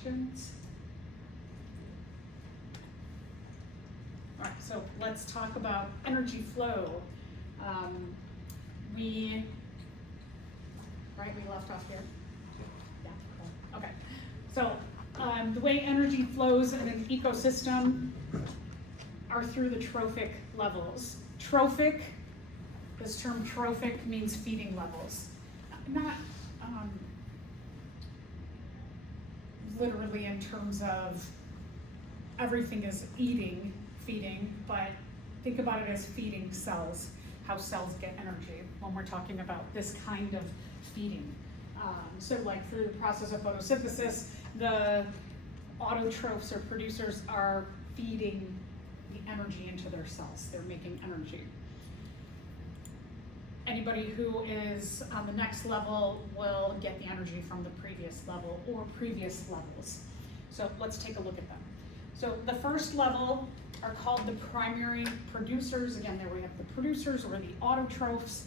questions? All right, so let's talk about energy flow. We left off here? Yeah, cool. Okay. So the way energy flows in an ecosystem are through the trophic levels. Trophic, this term trophic means feeding levels. Not literally in terms of everything is feeding, but think about it as feeding cells, how cells get energy when we're talking about this kind of feeding. So like through the process of photosynthesis, the autotrophs or producers are feeding the energy into their cells. They're making energy. Anybody who is on the next level will get the energy from the previous level or previous levels. So let's take a look at them. So the first level are called the primary producers. Again, there we have the producers or the autotrophs.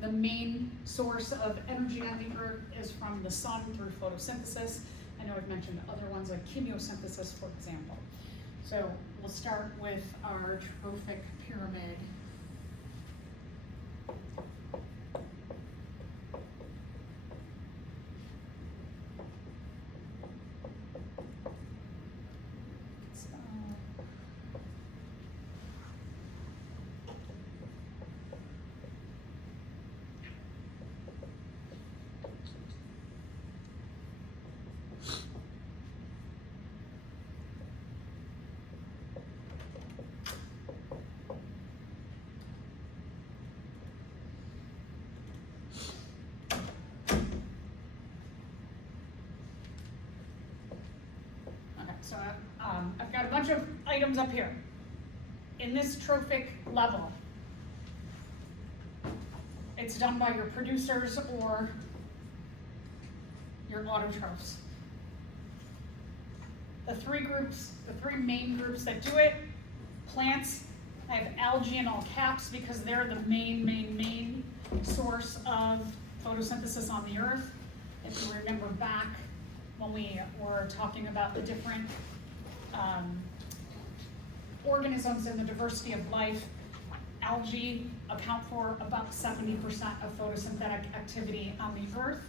The main source of energy on the earth is from the sun through photosynthesis. I know I've mentioned other ones like chemiosynthesis, for example. So we'll start with our trophic pyramid. So I've got a bunch of items up here. In this trophic level, it's done by your producers or your autotrophs. The three main groups that do it, plants, I have algae in all caps because they're the main source of photosynthesis on the earth. If you remember back when we were talking about the different organisms and the diversity of life, algae account for about 70% of photosynthetic activity on the earth.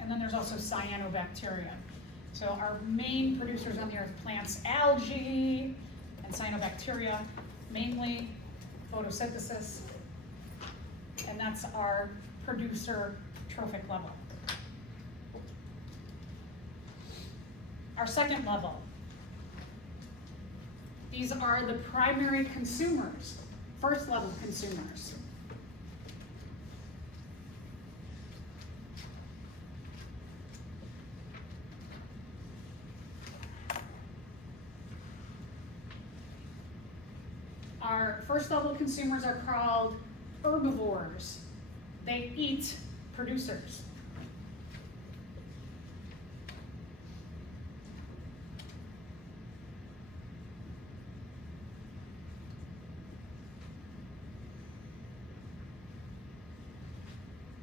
And then there's also cyanobacteria. So our main producers on the earth, plants, algae, and cyanobacteria, mainly photosynthesis. And that's our producer trophic level. Our second level, these are the primary consumers, first level consumers. Our first level consumers are called herbivores. They eat producers.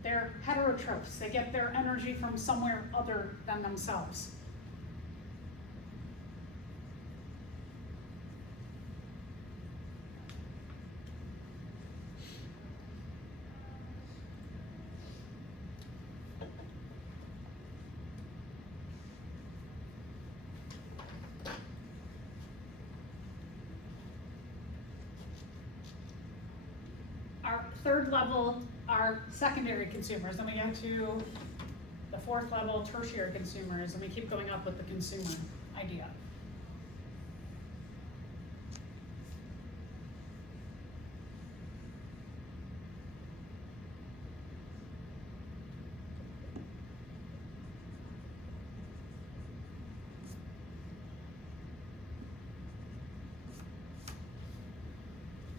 They're heterotrophs. They get their energy from somewhere other than themselves. Our third level are secondary consumers. Then we go to the fourth level, tertiary consumers, and we keep going up with the consumer idea.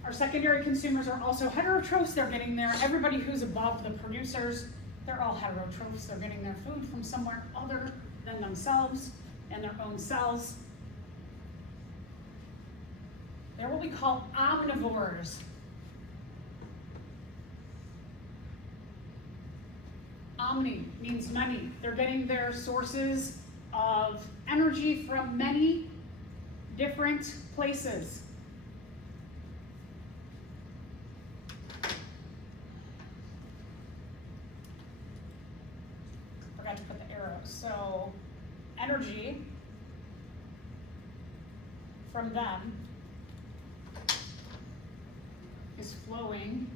Our secondary consumers are also heterotrophs. They're getting their, everybody who's above the producers, they're all heterotrophs. They're getting their food from somewhere other than themselves and their own cells. They're what we call omnivores. Omni means many. They're getting their sources of energy from many different places. Forgot to put the arrows. So energy from them is flowing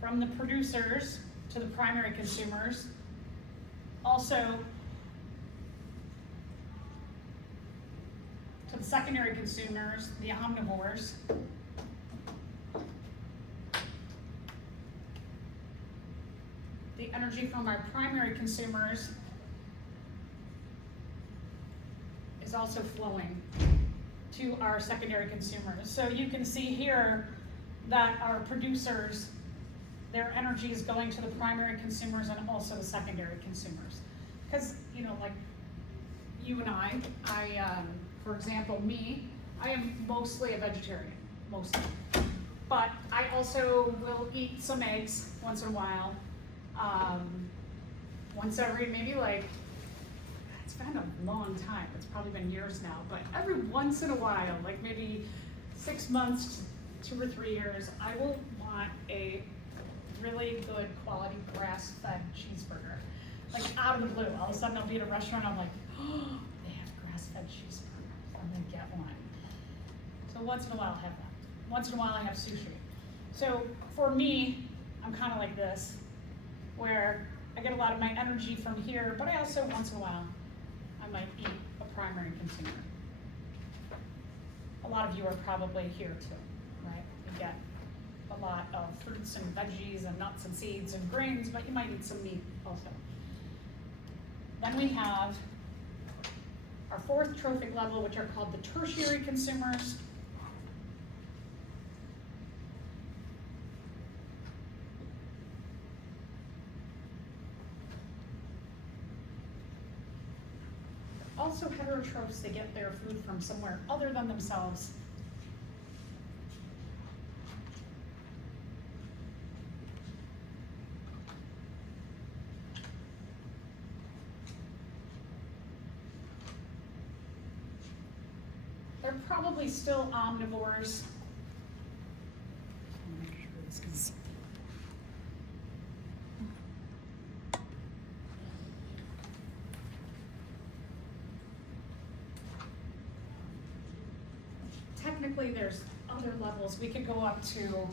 from the producers to the primary consumers, also to the secondary consumers, the omnivores, the energy from our primary consumers is also flowing to our secondary consumers. So you can see here that our producers, their energy is going to the primary consumers and also the secondary consumers. Because, you know, like you and I, for example, me, I am mostly a vegetarian, mostly. But I also will eat some eggs once in a while. Once every, maybe like, it's been a long time, it's probably been years now, but every once in a while, like maybe 6 months, 2 or 3 years, I will want a really good quality grass-fed cheeseburger. Like out of the blue, all of a sudden I'll be at a restaurant, I'm like, oh, they have grass-fed cheeseburgers, I'm gonna get one. So once in a while I'll have that. Once in a while I have sushi. So for me, I'm kind of like this, where I get a lot of my energy from here, but I also, once in a while, I might eat a primary consumer. A lot of you are probably here too, right? You get a lot of fruits and veggies and nuts and seeds and grains, but you might eat some meat also. Then we have our fourth trophic level, which are called the tertiary consumers. Also heterotrophs, they get their food from somewhere other than themselves. They're probably still omnivores. I'm gonna make sure this is. Technically, there's other levels. We could go up to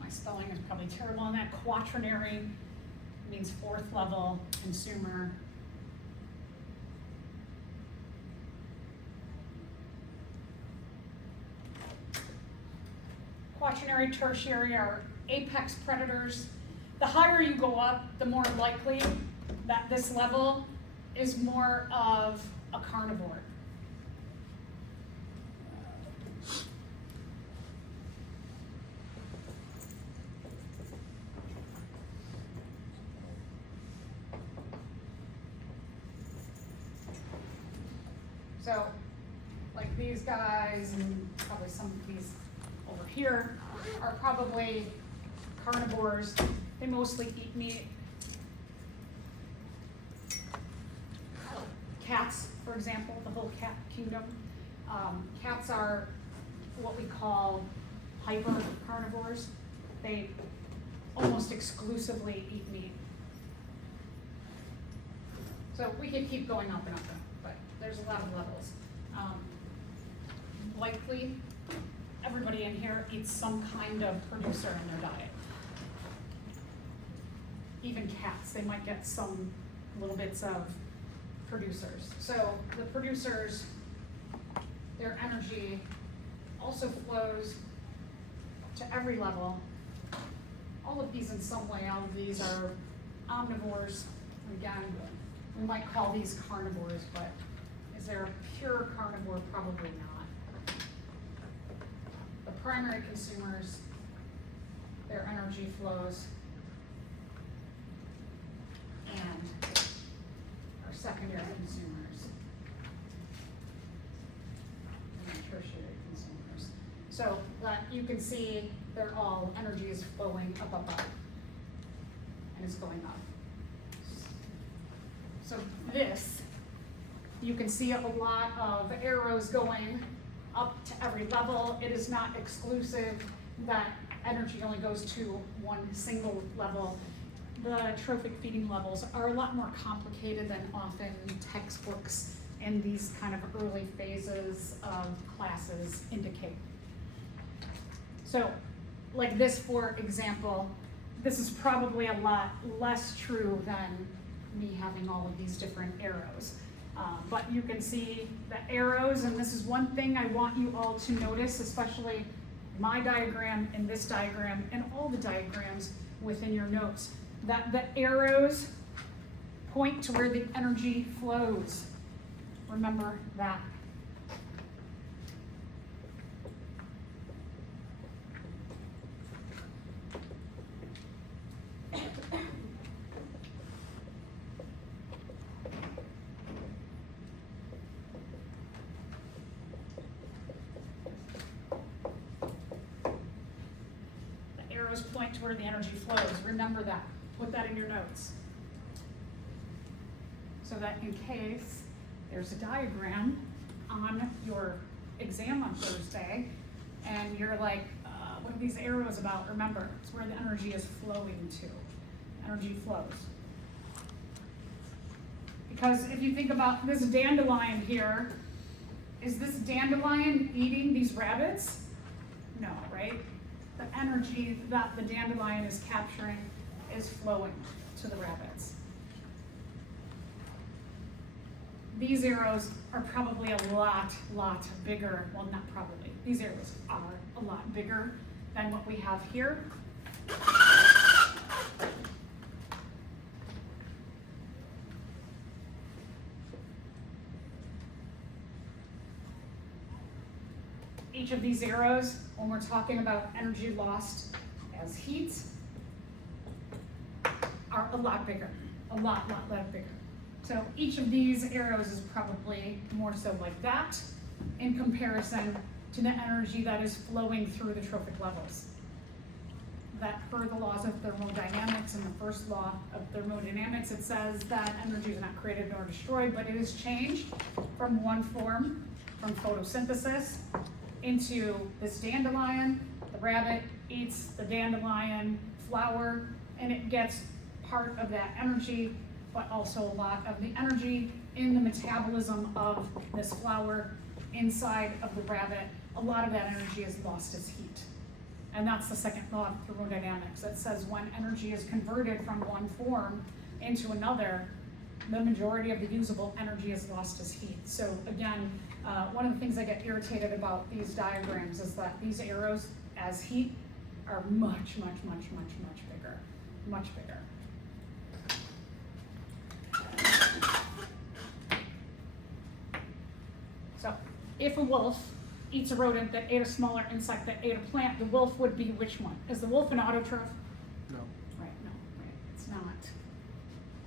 my spelling is probably terrible on that. Quaternary means fourth level consumer. Quaternary, tertiary are apex predators. The higher you go up, the more likely that this level is more of a carnivore. So, like these guys, and probably some of these over here, are probably carnivores. They mostly eat meat. Cats, for example, the whole cat kingdom. Cats are what we call hyper carnivores. They almost exclusively eat meat. So we could keep going up and up, but there's a lot of levels. Likely, everybody in here eats some kind of producer in their diet. Even cats, they might get some little bits of producers. So the producers, their energy also flows to every level. All of these in some way, all of these are omnivores. Again, we might call these carnivores, but is there a pure carnivore? Probably not. The primary consumers, their energy flows and our secondary consumers and our tertiary consumers. So that you can see they're all, energy is flowing up above and is going up. So this, you can see a lot of arrows going up to every level. It is not exclusive that energy only goes to one single level. The trophic feeding levels are a lot more complicated than often textbooks in these kind of early phases of classes indicate. So, like this, for example, this is probably a lot less true than me having all of these different arrows. But you can see the arrows, and this is one thing I want you all to notice, especially my diagram and this diagram and all the diagrams within your notes, that the arrows point to where the energy flows. Remember that. Point to where the energy flows. Remember that. Put that in your notes. So that in case there's a diagram on your exam on Thursday and you're like, what are these arrows about? Remember, it's where the energy is flowing to. Energy flows. Because if you think about this dandelion here, is this dandelion eating these rabbits? No, right? The energy that the dandelion is capturing is flowing to the rabbits. These arrows are probably a lot bigger. Well, not probably. These arrows are a lot bigger than what we have here. Each of these arrows, when we're talking about energy lost as heat, are a lot bigger, a lot bigger. So each of these arrows is probably more so like that in comparison to the energy that is flowing through the trophic levels. That per the laws of thermodynamics, in the first law of thermodynamics, it says that energy is not created nor destroyed, but it is changed from one form, from photosynthesis, into this dandelion. The rabbit eats the dandelion flower and it gets part of that energy, but also a lot of the energy in the metabolism of this flower inside of the rabbit. A lot of that energy is lost as heat. And that's the second law of thermodynamics. It says when energy is converted from one form into another, the majority of the usable energy is lost as heat. So again, one of the things I get irritated about these diagrams is that these arrows as heat are much bigger, much bigger. So if a wolf eats a rodent that ate a smaller insect that ate a plant, the wolf would be which one? Is the wolf an autotroph? No. Right, no, right, it's not.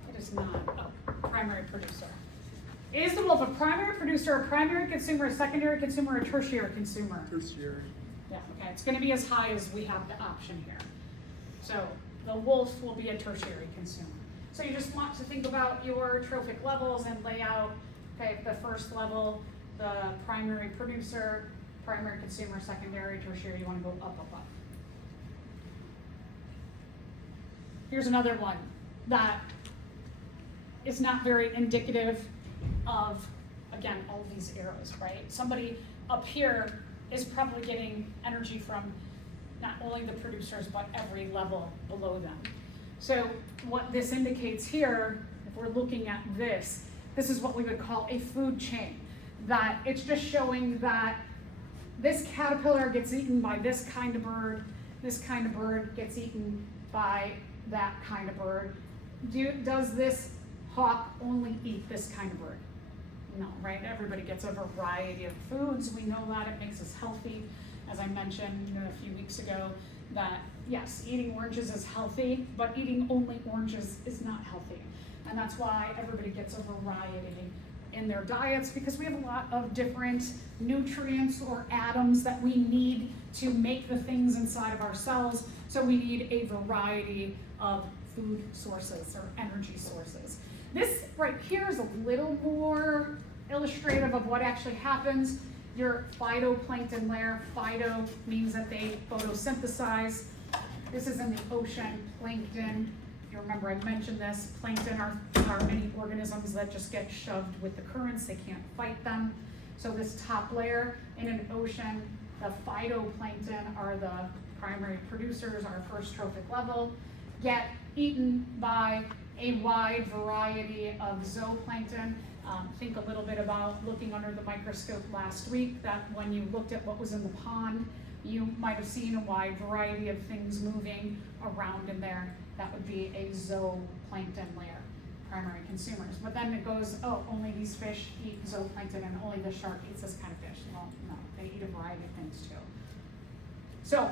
It is not a primary producer. Is the wolf a primary producer, a primary consumer, a secondary consumer, or a tertiary consumer? Tertiary. Yeah, okay, it's gonna be as high as we have the option here. So the wolf will be a tertiary consumer. So you just want to think about your trophic levels and lay out, okay, the first level, the primary producer, primary consumer, secondary, tertiary, you wanna go up. Here's another one that is not very indicative of, again, all of these arrows, right? Somebody up here is probably getting energy from not only the producers, but every level below them. So what this indicates here, if we're looking at this is what we would call a food chain. That it's just showing that this caterpillar gets eaten by this kind of bird gets eaten by that kind of bird. Does this hawk only eat this kind of bird? No, right? Everybody gets a variety of foods. We know that it makes us healthy. As I mentioned a few weeks ago, that yes, eating oranges is healthy, but eating only oranges is not healthy. And that's why everybody gets a variety in their diets, because we have a lot of different nutrients or atoms that we need to make the things inside of our cells. So we need a variety of food sources or energy sources. This right here is a little more illustrative of what actually happens. Your phytoplankton layer, phyto means that they photosynthesize. This is in the ocean. Plankton, if you remember I mentioned this, plankton are many organisms that just get shoved with the currents, they can't fight them. So this top layer in an ocean, the phytoplankton are the primary producers, our first trophic level, get eaten by a wide variety of zooplankton. Think a little bit about looking under the microscope last week, that when you looked at what was in the pond, you might have seen a wide variety of things moving around in there. That would be a zooplankton layer, primary consumers. But then it goes, oh, only these fish eat zooplankton and only the shark eats this kind of fish. Well, no, they eat a variety of things too. So,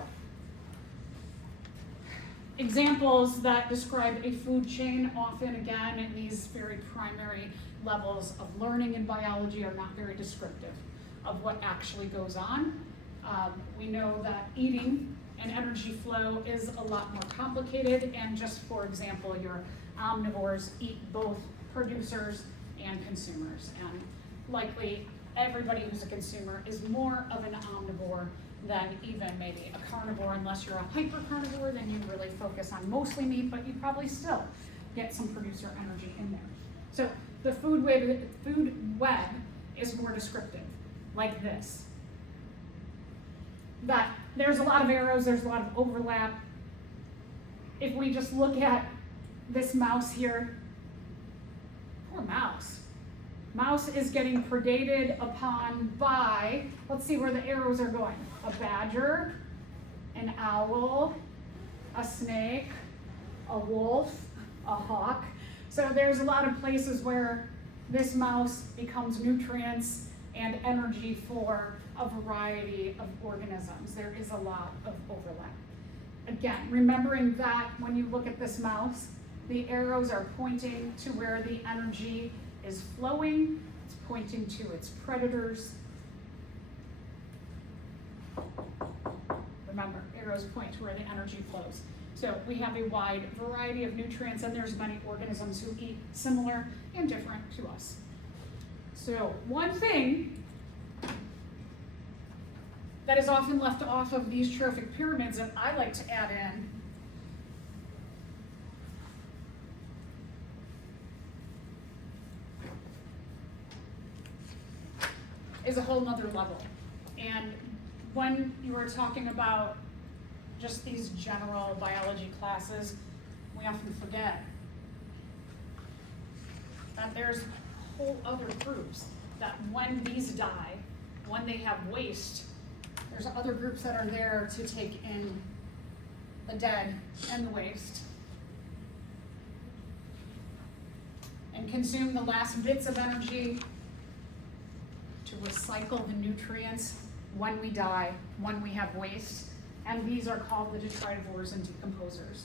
examples that describe a food chain, often again in these very primary levels of learning in biology, are not very descriptive of what actually goes on. We know that eating and energy flow is a lot more complicated, and just for example, your omnivores eat both producers and consumers, and likely everybody who's a consumer is more of an omnivore than even maybe a carnivore. Unless you're a hypercarnivore, then you really focus on mostly meat, but you probably still get some producer energy in there. So the food web is more descriptive, like this. That there's a lot of arrows, there's a lot of overlap. If we just look at this mouse here, poor mouse. Mouse is getting predated upon by, let's see where the arrows are going. A badger, an owl, a snake, a wolf, a hawk. So there's a lot of places where this mouse becomes nutrients and energy for a variety of organisms. There is a lot of overlap. Again, remembering that when you look at this mouse, the arrows are pointing to where the energy is flowing. It's pointing to its predators. Remember, arrows point to where the energy flows. So we have a wide variety of nutrients, and there's many organisms who eat similar and different to us. So one thing that is often left off of these trophic pyramids that I like to add in is a whole nother level. And when you were talking about just these general biology classes, we often forget that there's whole other groups that when these die, when they have waste, there's other groups that are there to take in the dead and the waste and consume the last bits of energy to recycle the nutrients when we die, when we have waste. And these are called the detritivores and decomposers.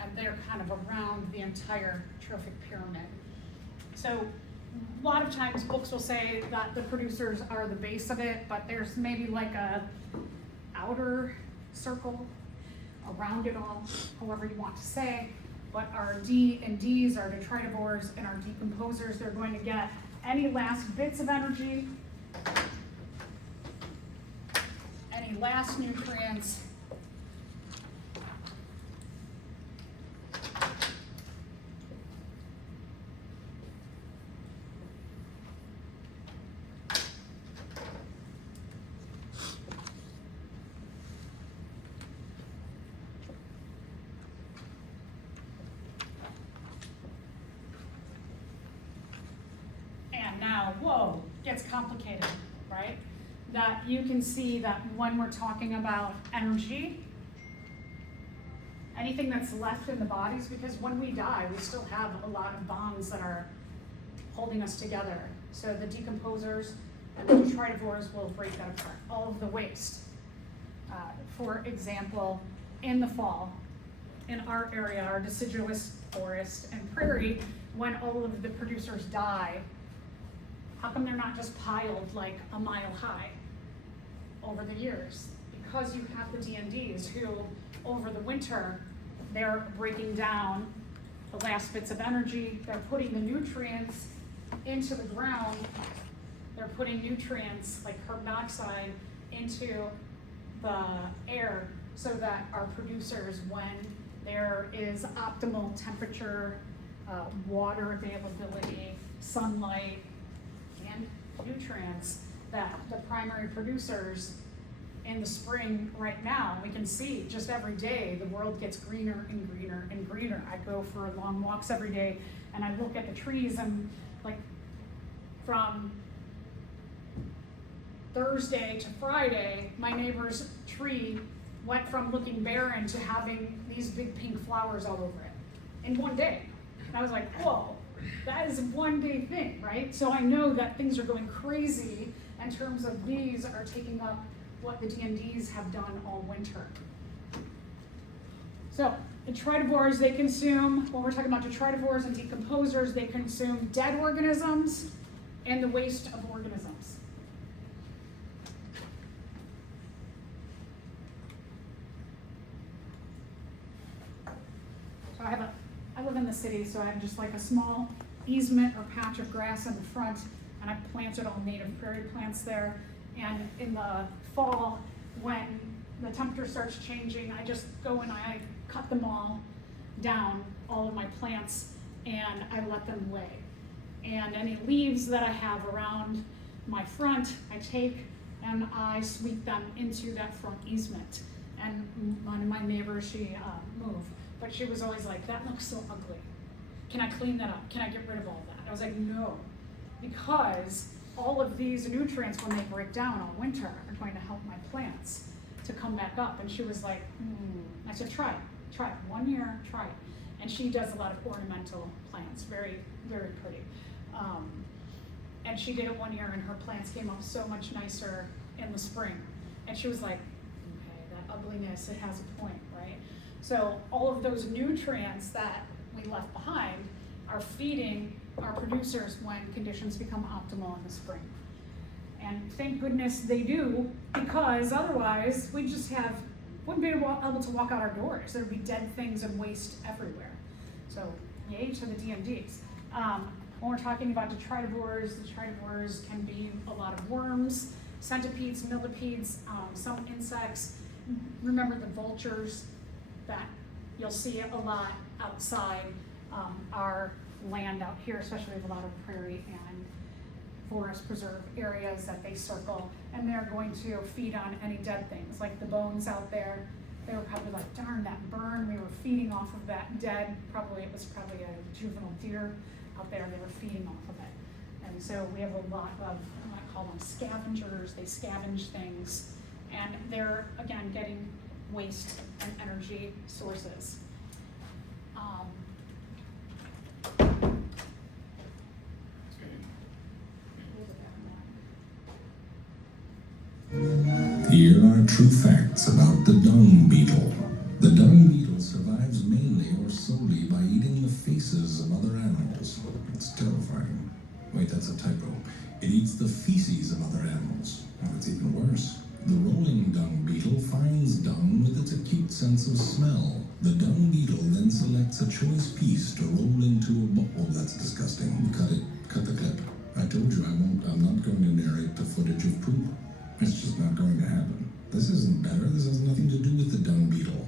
And they're kind of around the entire trophic pyramid. So a lot of times books will say that the producers are the base of it, but there's maybe like a outer circle around it all, however you want to say. But our D and Ds are detritivores, and our decomposers, they're going to get any last bits of energy, any last nutrients, now, whoa, gets complicated, right? That you can see that when we're talking about energy, anything that's left in the bodies, because when we die, we still have a lot of bonds that are holding us together. So the decomposers and the detritivores will break that apart. All of the waste. For example, in the fall, in our area, our deciduous forest and prairie, when all of the producers die, how come they're not just piled like a mile high over the years? Because you have the DNDs who, over the winter, they're breaking down the last bits of energy, they're putting the nutrients into the ground, they're putting nutrients like carbon dioxide into the air so that our producers, when there is optimal temperature, water availability, sunlight, and nutrients, that the primary producers in the spring right now, we can see just every day the world gets greener and greener and greener. I go for long walks every day and I look at the trees, and like from Thursday to Friday, my neighbor's tree went from looking barren to having these big pink flowers all over it in one day. And I was like, whoa, that is a one-day thing, right? So I know that things are going crazy in terms of bees are taking up what the DNDs have done all winter. So detritivores, they consume, when we're talking about detritivores and decomposers, they consume dead organisms and the waste of organisms. So I live in the city, so I have just like a small easement or patch of grass in the front, and I planted all native prairie plants there. And in the fall, when the temperature starts changing, I just go and I cut them all down, all of my plants, and I let them lay. And any leaves that I have around my front, I take and I sweep them into that front easement. And one of my neighbors, she moved, but she was always like, that looks so ugly. Can I clean that up? Can I get rid of all that? I was like, no, because all of these nutrients, when they break down all winter, are going to help my plants to come back up. And she was like, I said, try it, 1 year, try it. And she does a lot of ornamental plants, very, very pretty. And she did it 1 year, and her plants came up so much nicer in the spring. And she was like, okay, that ugliness, it has a point, right? So all of those nutrients that we left behind are feeding our producers when conditions become optimal in the spring. And thank goodness they do, because otherwise we just wouldn't be able to walk out our doors. There'd be dead things and waste everywhere. So yay to the DMDs. When we're talking about detritivores can be a lot of worms, centipedes, millipedes, some insects. Remember the vultures that you'll see a lot outside our land out here, especially with a lot of prairie and forest preserve areas that they circle, and they're going to feed on any dead things, like the bones out there. They were probably like, darn, that burn, we were feeding off of that dead, it was probably a juvenile deer out there, they were feeding off of it. And so we have a lot of, I might call them scavengers, they scavenge things, and they're, again, getting waste and energy sources. Here are true facts about the dung beetle. The dung beetle survives mainly or solely by eating the faces of other animals. It's terrifying. Wait, that's a typo. It eats the feces of other animals. And it's even worse. The rolling dung beetle finds dung with its acute sense of smell. The dung beetle then selects a choice piece to roll into a bowl. Oh, that's disgusting. Cut it. Cut the clip. I told you I'm not going to narrate the footage of poop. It's just not going to happen. This isn't better. This has nothing to do with the dung beetle.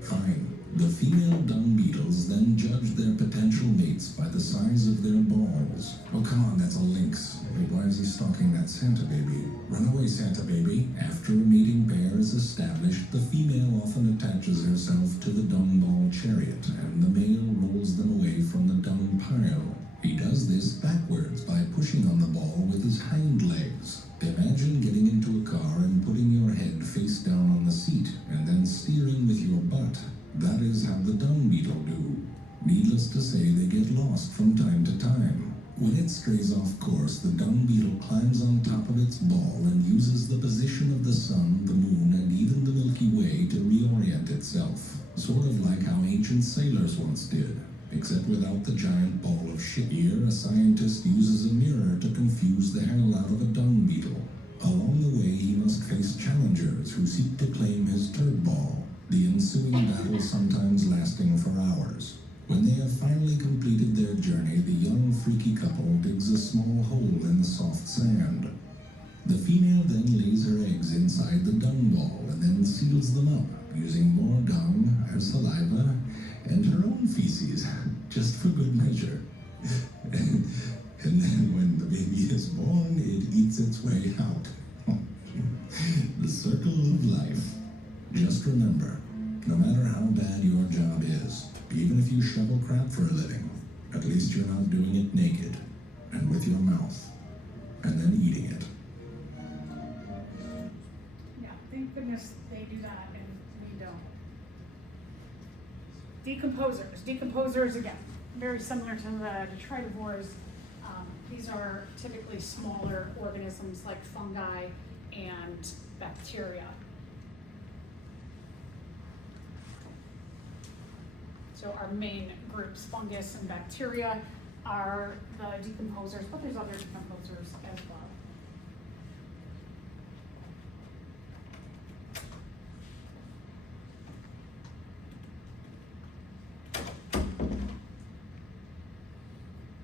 Fine. The female dung beetles then judge their potential mates by the size of their balls. Oh, come on, that's a lynx. Wait, why is he stalking that Santa baby? Run away, Santa baby. After a mating pair is established, the female often attaches herself to the dung ball chariot, and the male rolls them away from the dung pile. He does this backwards by pushing on the ball with his hind legs. Imagine getting into a car and putting your head face down on the seat and then steering with your butt. That position of the sun, the moon, and even the Milky Way to reorient itself, sort of like how ancient sailors once did, except without the giant ball of shit. Here, a scientist uses a mirror to confuse the hell out of a dung beetle. Along the way, he must face challengers who seek to claim his turd ball, the ensuing battle sometimes lasting for hours. When they have finally completed their journey, the young, freaky couple digs a small hole in the soft sand. The female then lays her eggs inside the dung ball and then seals them up, using more dung, her saliva, and her own feces, just for good measure. And then when the baby is born, it eats its way out. The circle of life. Just remember, no matter how bad your job is, even if you shovel crap for a living, at least you're not doing it naked and with your mouth, and then eating it. Yeah, thank goodness they do that and we don't. Decomposers. Decomposers, again, very similar to the detritivores. These are typically smaller organisms like fungi and bacteria. So our main groups, fungus and bacteria, are the decomposers, but there's other decomposers as well.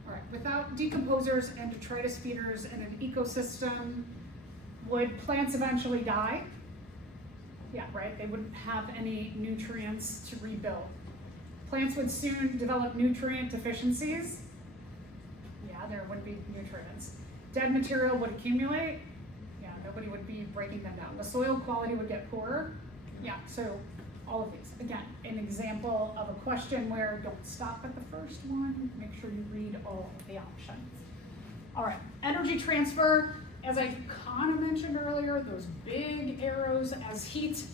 All right, without decomposers and detritus feeders in an ecosystem, would plants eventually die? Yeah, right, they wouldn't have any nutrients to rebuild. Plants would soon develop nutrient deficiencies. Yeah, there wouldn't be nutrients. Dead material would accumulate. Yeah, nobody would be breaking them down. The soil quality would get poorer. Yeah, so all of these. Again, an example of a question where don't stop at the first one. Make sure you read all of the options. All right, energy transfer. As I kind of mentioned earlier, those big arrows as heat,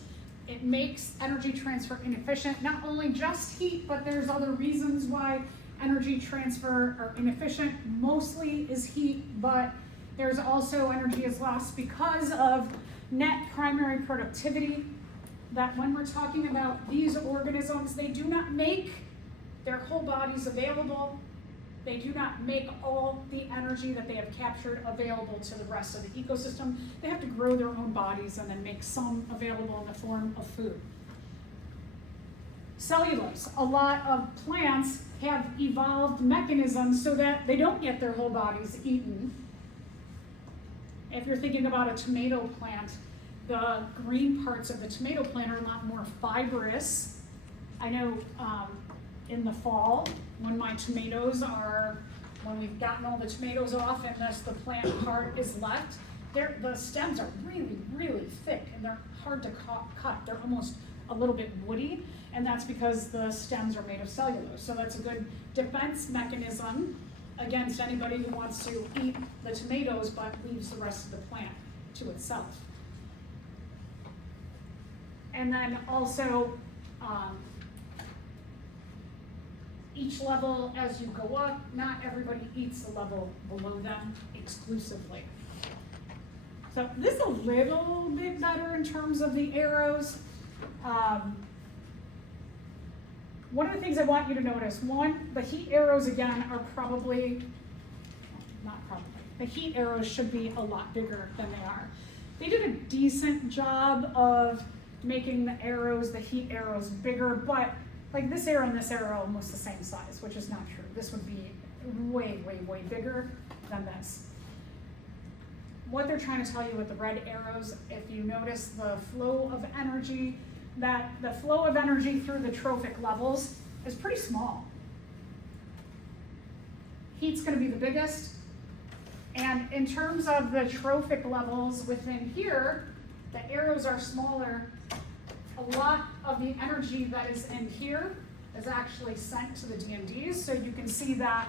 it makes energy transfer inefficient. Not only just heat, but there's other reasons why energy transfer are inefficient. Mostly is heat, but there's also energy is lost because of net primary productivity. That when we're talking about these organisms, they do not make their whole bodies available. They do not make all the energy that they have captured available to the rest of the ecosystem. They have to grow their own bodies and then make some available in the form of food. Cellulose. A lot of plants have evolved mechanisms so that they don't get their whole bodies eaten. If you're thinking about a tomato plant, the green parts of the tomato plant are a lot more fibrous. I know in the fall, when my tomatoes are, when we've gotten all the tomatoes off and the plant part is left, the stems are really, really thick and they're hard to cut. They're almost a little bit woody, and that's because the stems are made of cellulose. So that's a good defense mechanism against anybody who wants to eat the tomatoes but leaves the rest of the plant to itself. And then also, each level as you go up, not everybody eats the level below them exclusively. So this is a little bit better in terms of the arrows. One of the things I want you to notice, one, the heat arrows again are probably, not probably, the heat arrows should be a lot bigger than they are. They did a decent job of making the arrows, the heat arrows bigger, but like this arrow and this arrow are almost the same size, which is not true. This would be way, way, way bigger than this. What they're trying to tell you with the red arrows, if you notice the flow of energy, that the flow of energy through the trophic levels is pretty small. Heat's going to be the biggest. And in terms of the trophic levels within here, the arrows are smaller. A lot of the energy that is in here is actually sent to the DNDs. So you can see that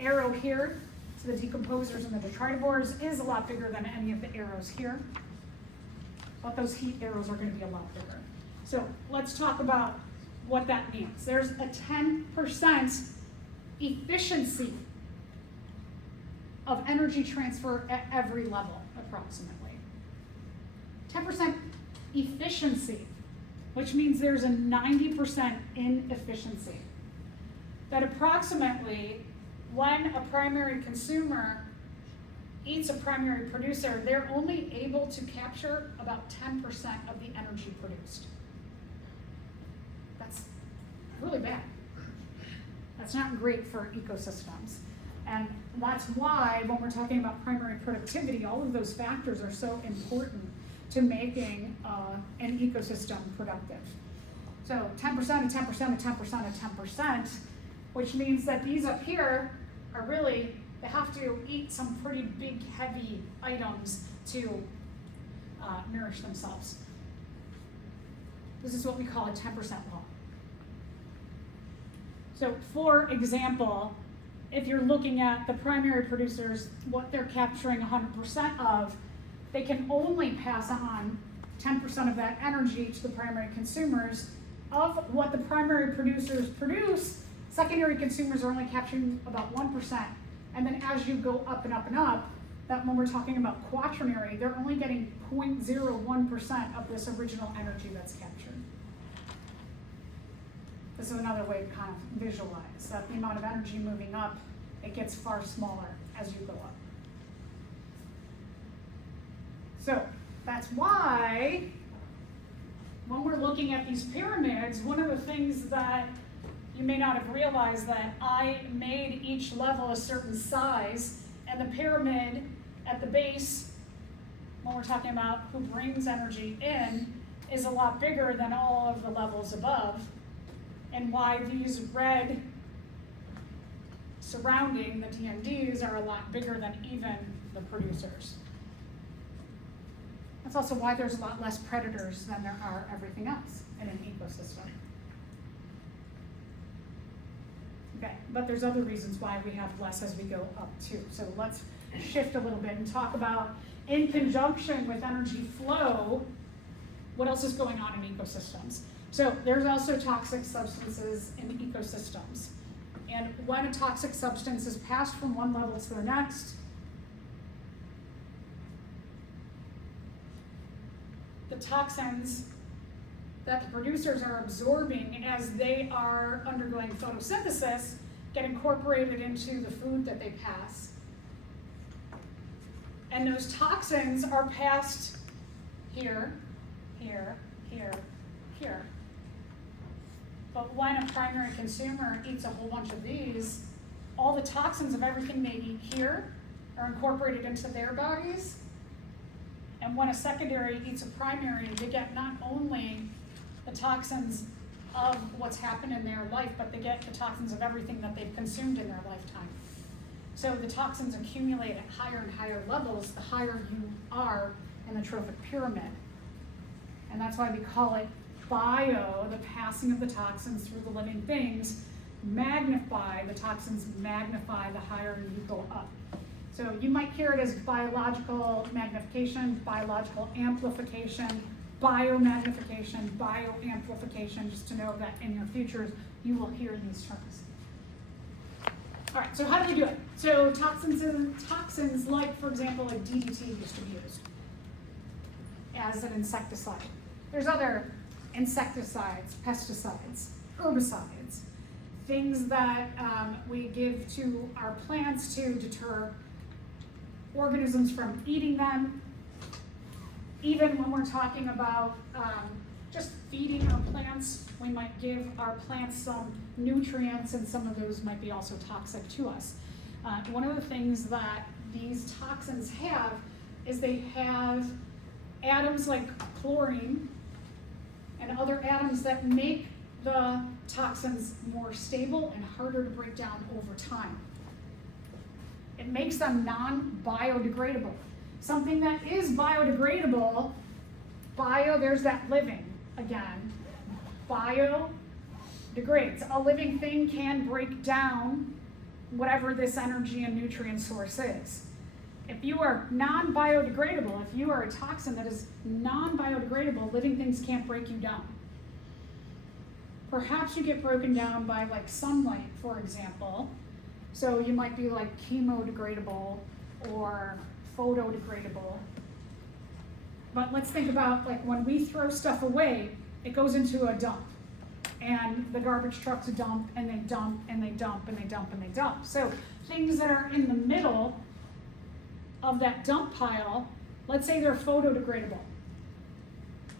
arrow here to the decomposers and the detritivores is a lot bigger than any of the arrows here. But those heat arrows are going to be a lot bigger. So let's talk about what that means. There's a 10% efficiency of energy transfer at every level, approximately. 10% efficiency, which means there's a 90% inefficiency. That approximately when a primary consumer eats a primary producer, they're only able to capture about 10% of the energy produced. That's really bad. That's not great for ecosystems. And that's why when we're talking about primary productivity, all of those factors are so important to making an ecosystem productive. So 10% and 10% and 10% and 10%, which means that these up here are really, they have to eat some pretty big, heavy items to nourish themselves. This is what we call a 10% law. So for example, if you're looking at the primary producers, what they're capturing 100% of, they can only pass on 10% of that energy to the primary consumers. Of what the primary producers produce, secondary consumers are only capturing about 1%. And then as you go up and up and up, that when we're talking about quaternary, they're only getting 0.01% of this original energy that's captured. This is another way to kind of visualize that the amount of energy moving up, it gets far smaller as you go up. So that's why when we're looking at these pyramids, one of the things that you may not have realized that I made each level a certain size, and the pyramid at the base, when we're talking about who brings energy in, is a lot bigger than all of the levels above, and why these red surrounding the TNDs are a lot bigger than even the producers. That's also why there's a lot less predators than there are everything else in an ecosystem. Okay, but there's other reasons why we have less as we go up too. So let's shift a little bit and talk about, in conjunction with energy flow, what else is going on in ecosystems. So there's also toxic substances in ecosystems. And when a toxic substance is passed from one level to the next, the toxins that the producers are absorbing as they are undergoing photosynthesis get incorporated into the food that they pass. And those toxins are passed here, here, here, here. But when a primary consumer eats a whole bunch of these, all the toxins of everything they eat here are incorporated into their bodies. And when a secondary eats a primary, they get not only the toxins of what's happened in their life, but they get the toxins of everything that they've consumed in their lifetime. So the toxins accumulate at higher and higher levels the higher you are in the trophic pyramid. And that's why we call it bio, the passing of the toxins through the living things. Magnify, the toxins magnify the higher you go up. So you might hear it as biological magnification, biological amplification, biomagnification, bioamplification, just to know that in your futures you will hear these terms. All right, so how do we do it? So toxins like, for example, like DDT used to be used as an insecticide. There's other insecticides, pesticides, herbicides, things that we give to our plants to deter organisms from eating them. Even when we're talking about just feeding our plants, we might give our plants some nutrients, and some of those might be also toxic to us. One of the things that these toxins have is they have atoms like chlorine and other atoms that make the toxins more stable and harder to break down over time. It makes them non-biodegradable. Something that is biodegradable, bio, there's that living again, bio degrades. A living thing can break down whatever this energy and nutrient source is. If you are non-biodegradable, if you are a toxin that is non-biodegradable, living things can't break you down. Perhaps you get broken down by like sunlight, for example. So you might be like chemodegradable or photodegradable. But let's think about like when we throw stuff away, it goes into a dump. And the garbage trucks dump and they dump and they dump and they dump and they dump. So things that are in the middle of that dump pile, let's say they're photodegradable.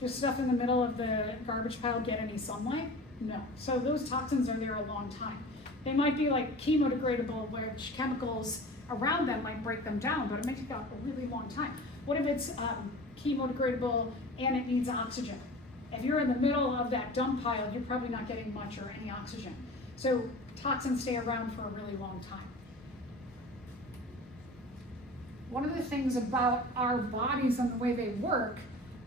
Does stuff in the middle of the garbage pile get any sunlight? No. So those toxins are there a long time. They might be like chemodegradable, which chemicals around them might break them down, but it may take out a really long time. What if it's chemodegradable and it needs oxygen? If you're in the middle of that dump pile, you're probably not getting much or any oxygen. So toxins stay around for a really long time. One of the things about our bodies and the way they work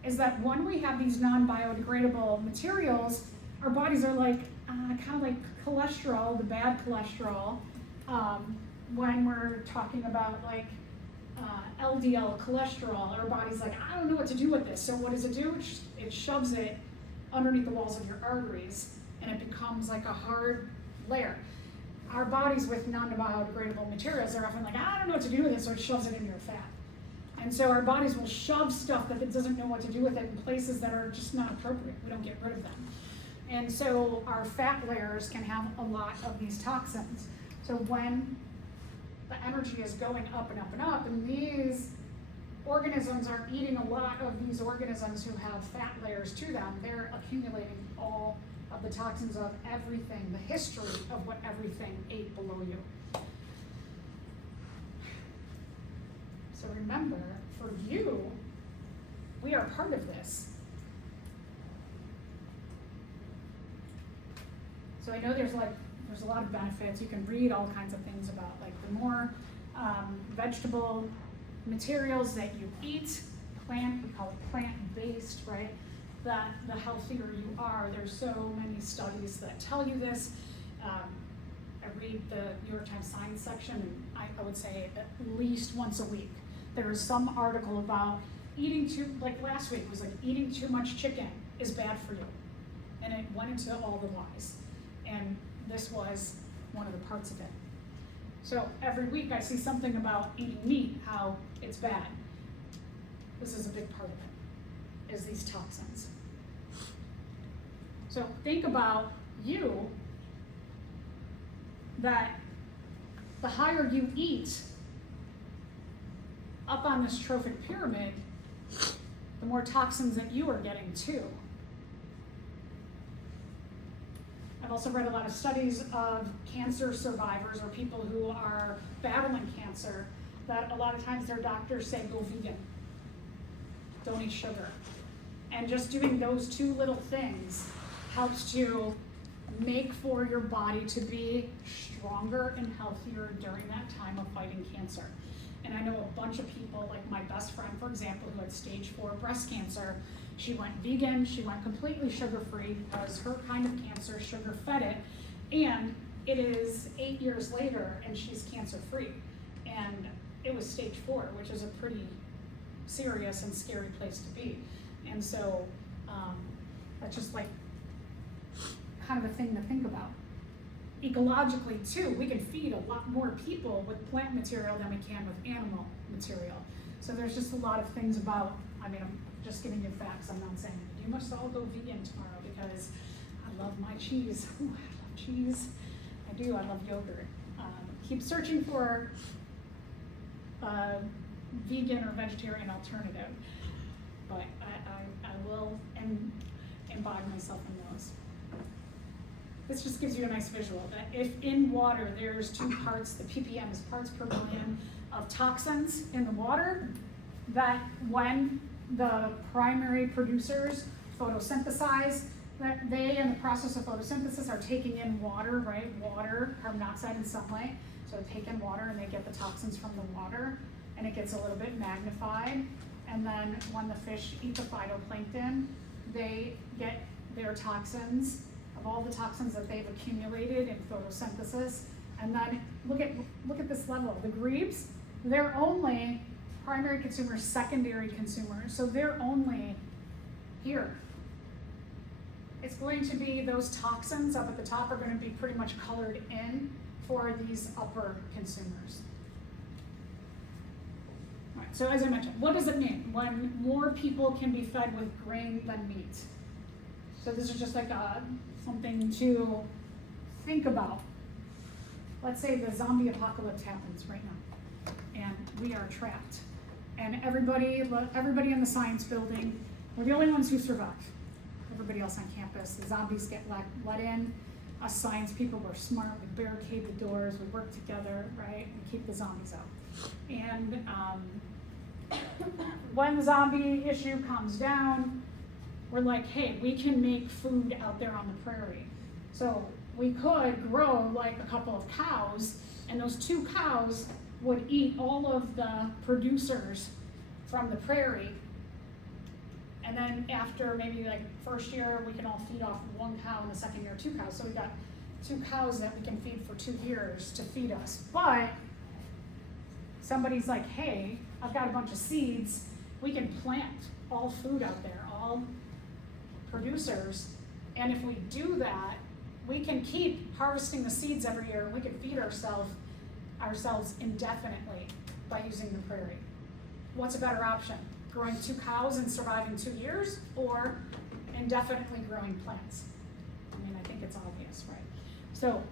is that when we have these non-biodegradable materials, our bodies are like, kind of like cholesterol, the bad cholesterol, when we're talking about like LDL cholesterol, our body's like, I don't know what to do with this. So what does it do? It shoves it underneath the walls of your arteries and it becomes like a hard layer. Our bodies with non-biodegradable materials are often like, I don't know what to do with this, so it shoves it into your fat. And so our bodies will shove stuff that it doesn't know what to do with it in places that are just not appropriate. We don't get rid of them. And so our fat layers can have a lot of these toxins. So when the energy is going up and up and up, and these organisms are eating a lot of these organisms who have fat layers to them, they're accumulating all of the toxins of everything, the history of what everything ate below you. So remember, for you, we are part of this. So I know there's a lot of benefits. You can read all kinds of things about like the more vegetable materials that you eat, we call it plant-based, right? That the healthier you are. There's so many studies that tell you this. I read the New York Times Science section, and I would say at least once a week. There was some article about like last week was like eating too much chicken is bad for you. And it went into all the whys. And this was one of the parts of it. So every week I see something about eating meat, how it's bad. This is a big part of it, is these toxins. So think about you, that the higher you eat up on this trophic pyramid, the more toxins that you are getting too. I've also read a lot of studies of cancer survivors or people who are battling cancer, that a lot of times their doctors say go vegan, don't eat sugar. And just doing those two little things helps to make for your body to be stronger and healthier during that time of fighting cancer. And I know a bunch of people, like my best friend, for example, who had stage 4 breast cancer. She went vegan, she went completely sugar-free because her kind of cancer sugar-fed it. And it is 8 years later and she's cancer-free. And it was stage 4, which is a pretty serious and scary place to be. And so that's just like kind of a thing to think about. Ecologically too, we can feed a lot more people with plant material than we can with animal material. So there's just a lot of things about, I'm just giving you facts. I'm not saying you must all go vegan tomorrow because I love my cheese. Ooh, I love cheese. I do, I love yogurt. Keep searching for a vegan or vegetarian alternative, but I will imbibe myself in those. This just gives you a nice visual that if in water there's 2 parts, the ppm is parts per million of toxins in the water, that when the primary producers photosynthesize, that they in the process of photosynthesis are taking in water, right? Water, carbon dioxide and sunlight. So they take in water and they get the toxins from the water and it gets a little bit magnified. And then when the fish eat the phytoplankton, they get their toxins, of all the toxins that they've accumulated in photosynthesis. And then look at this level. The grebes, they're only primary consumers, secondary consumers. So they're only here. It's going to be those toxins up at the top are going to be pretty much colored in for these upper consumers. All right. so as I mentioned, what does it mean when more people can be fed with grain than meat? So this is just like something to think about. Let's say the zombie apocalypse happens right now, and we are trapped. And everybody in the science building, we're the only ones who survive. Everybody else on campus, the zombies get let in. Us science people, we're smart, we barricade the doors, we work together, right, and keep the zombies out. And when the zombie issue calms down, we're like, hey, we can make food out there on the prairie. So we could grow like a couple of cows, and those 2 cows would eat all of the producers from the prairie. And then after maybe like first year, we can all feed off 1 cow, and the second year 2 cows. So we got 2 cows that we can feed for 2 years to feed us. But somebody's like, hey, I've got a bunch of seeds. We can plant all food out there, all producers. And if we do that, we can keep harvesting the seeds every year, and we can feed ourselves indefinitely by using the prairie. What's a better option? Growing 2 cows and surviving 2 years, or indefinitely growing plants? I mean, I think it's obvious, right? So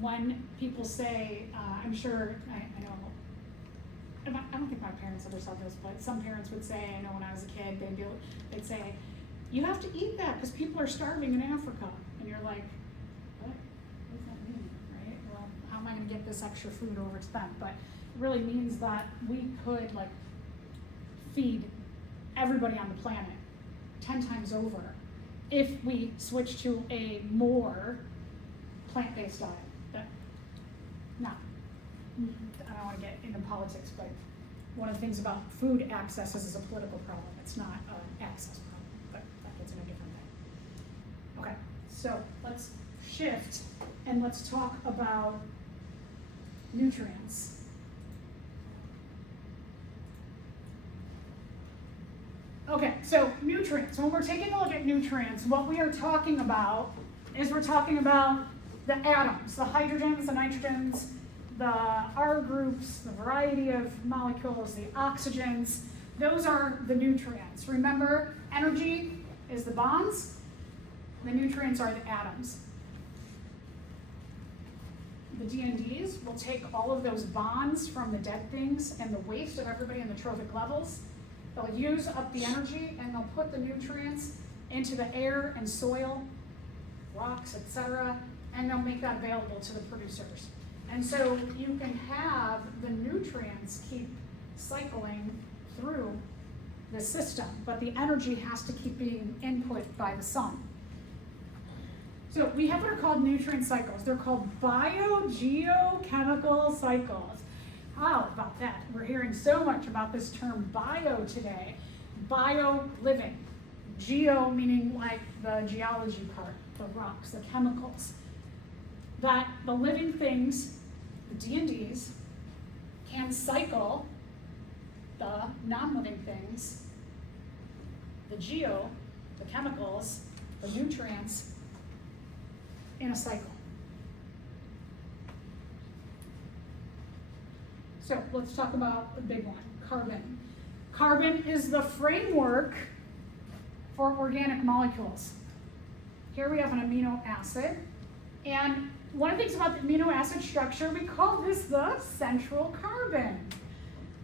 when people say, I'm sure, I know, I don't think my parents ever said this, but some parents would say, I know when I was a kid, they'd say, you have to eat that because people are starving in Africa. And you're like, what does that mean, right? Well, how am I gonna get this extra food over to them? But it really means that we could like feed everybody on the planet 10 times over if we switch to a more plant-based diet. I don't want to get into politics, but one of the things about food access is a political problem. It's not an access problem, but that gets into a different thing. Okay, so let's shift and let's talk about nutrients. Okay, so nutrients. When we're taking a look at nutrients, what we are talking about is we're talking about the atoms, the hydrogens, the nitrogens, the R groups, the variety of molecules, the oxygens. Those are the nutrients. Remember, energy is the bonds, the nutrients are the atoms. The D&Ds will take all of those bonds from the dead things and the waste of everybody in the trophic levels. They'll use up the energy and they'll put the nutrients into the air and soil, rocks, etc., and they'll make that available to the producers. And so you can have the nutrients keep cycling through the system, but the energy has to keep being input by the sun. So we have what are called nutrient cycles. They're called biogeochemical cycles. How about that? We're hearing so much about this term bio today. Bio, living. Geo meaning like the geology part, the rocks, the chemicals. That the living things, the D&Ds, can cycle the non-living things, the geo, the chemicals, the nutrients, in a cycle. So let's talk about the big one, carbon. Carbon is the framework for organic molecules. Here we have an amino acid, and one of the things about the amino acid structure, we call this the central carbon.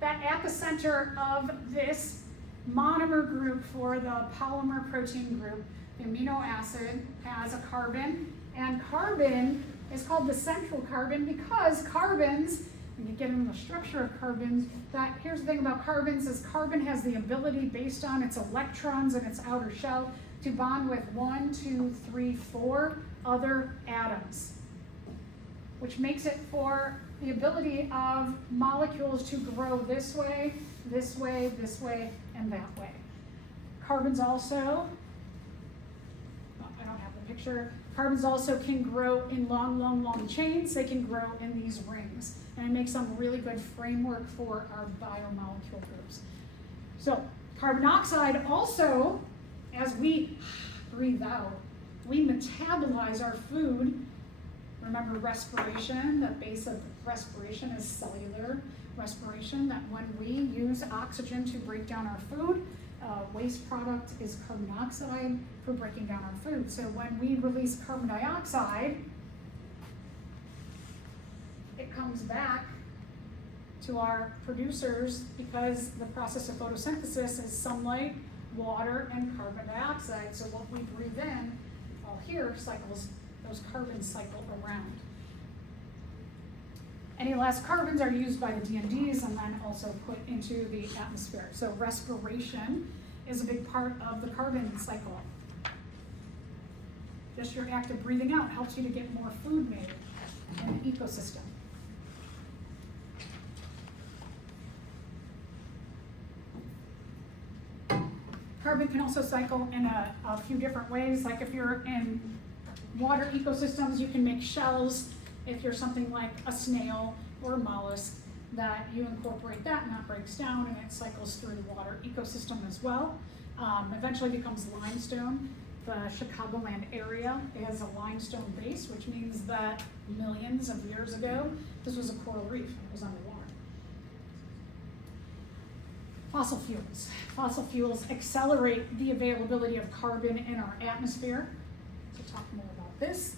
That at the center of this monomer group for the polymer protein group, the amino acid has a carbon, and carbon is called the central carbon because carbons, when you get into the structure of carbons, here's the thing about carbons is carbon has the ability based on its electrons and its outer shell to bond with 1, 2, 3, 4 other atoms, which makes it for the ability of molecules to grow this way, this way, this way, and that way. Carbons also, I don't have the picture, carbons also can grow in long, long, long chains. They can grow in these rings. And it makes some really good framework for our biomolecule groups. So carbon dioxide also, as we breathe out, we metabolize our food. Remember respiration, the base of respiration is cellular. respiration, that when we use oxygen to break down our food, waste product is carbon dioxide for breaking down our food. So when we release carbon dioxide, it comes back to our producers because the process of photosynthesis is sunlight, water, and carbon dioxide. So what we breathe in, all here, cycles, those carbons cycle around. Any last carbons are used by the DNDs and then also put into the atmosphere. So respiration is a big part of the carbon cycle. Just your act of breathing out helps you to get more food made in the ecosystem. Carbon can also cycle in a few different ways. Like if you're in water ecosystems, you can make shells. If you're something like a snail or a mollusk, that you incorporate that and that breaks down and it cycles through the water ecosystem as well. Eventually becomes limestone. The Chicagoland area has a limestone base, which means that millions of years ago, this was a coral reef, it was underwater. Fossil fuels. Fossil fuels accelerate the availability of carbon in our atmosphere. So talk more about this.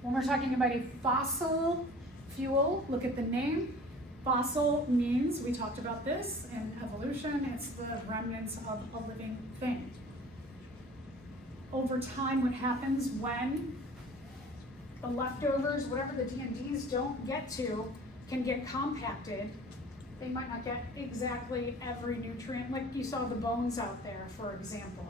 When we're talking about a fossil fuel, look at the name. Fossil means, we talked about this in evolution, it's the remnants of a living thing. Over time, what happens when the leftovers, whatever the DNDs don't get to, can get compacted. They might not get exactly every nutrient, like you saw the bones out there, for example.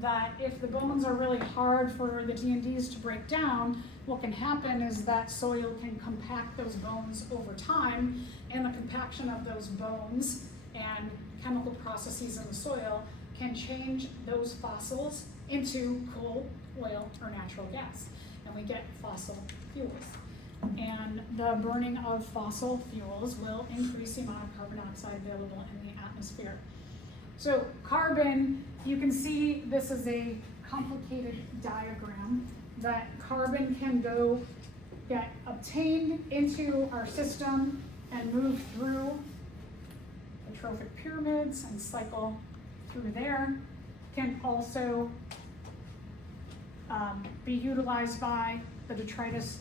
That if the bones are really hard for the DNDs to break down, what can happen is that soil can compact those bones over time, and the compaction of those bones and chemical processes in the soil can change those fossils into coal, oil, or natural gas. And we get fossil fuels. And the burning of fossil fuels will increase the amount of carbon dioxide available in the atmosphere. So carbon, you can see this is a complicated diagram that carbon can get obtained into our system and move through the trophic pyramids and cycle through there. Can also be utilized by the detritus,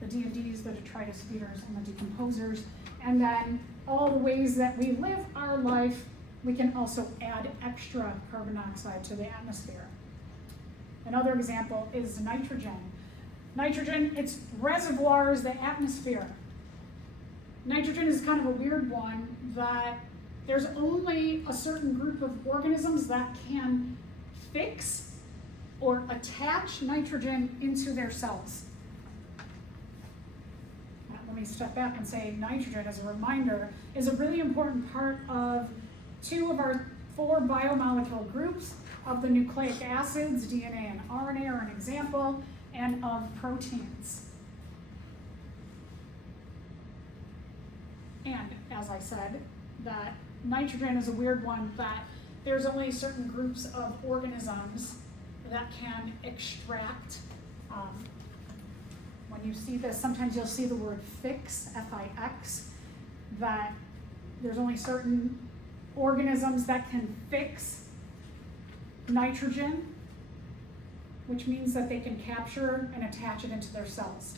the DNDs, the detritus feeders, and the decomposers. And then all the ways that we live our life, we can also add extra carbon dioxide to the atmosphere. Another example is nitrogen. Nitrogen, its reservoir is the atmosphere. Nitrogen is kind of a weird one that there's only a certain group of organisms that can fix or attach nitrogen into their cells. Now, let me step back and say nitrogen, as a reminder, is a really important part of 2 of our 4 biomolecule groups of the nucleic acids. DNA and RNA are an example, and of proteins. And as I said, that nitrogen is a weird one, that there's only certain groups of organisms that can extract. When you see this, sometimes you'll see the word fix, F-I-X, that there's only certain organisms that can fix nitrogen, which means that they can capture and attach it into their cells.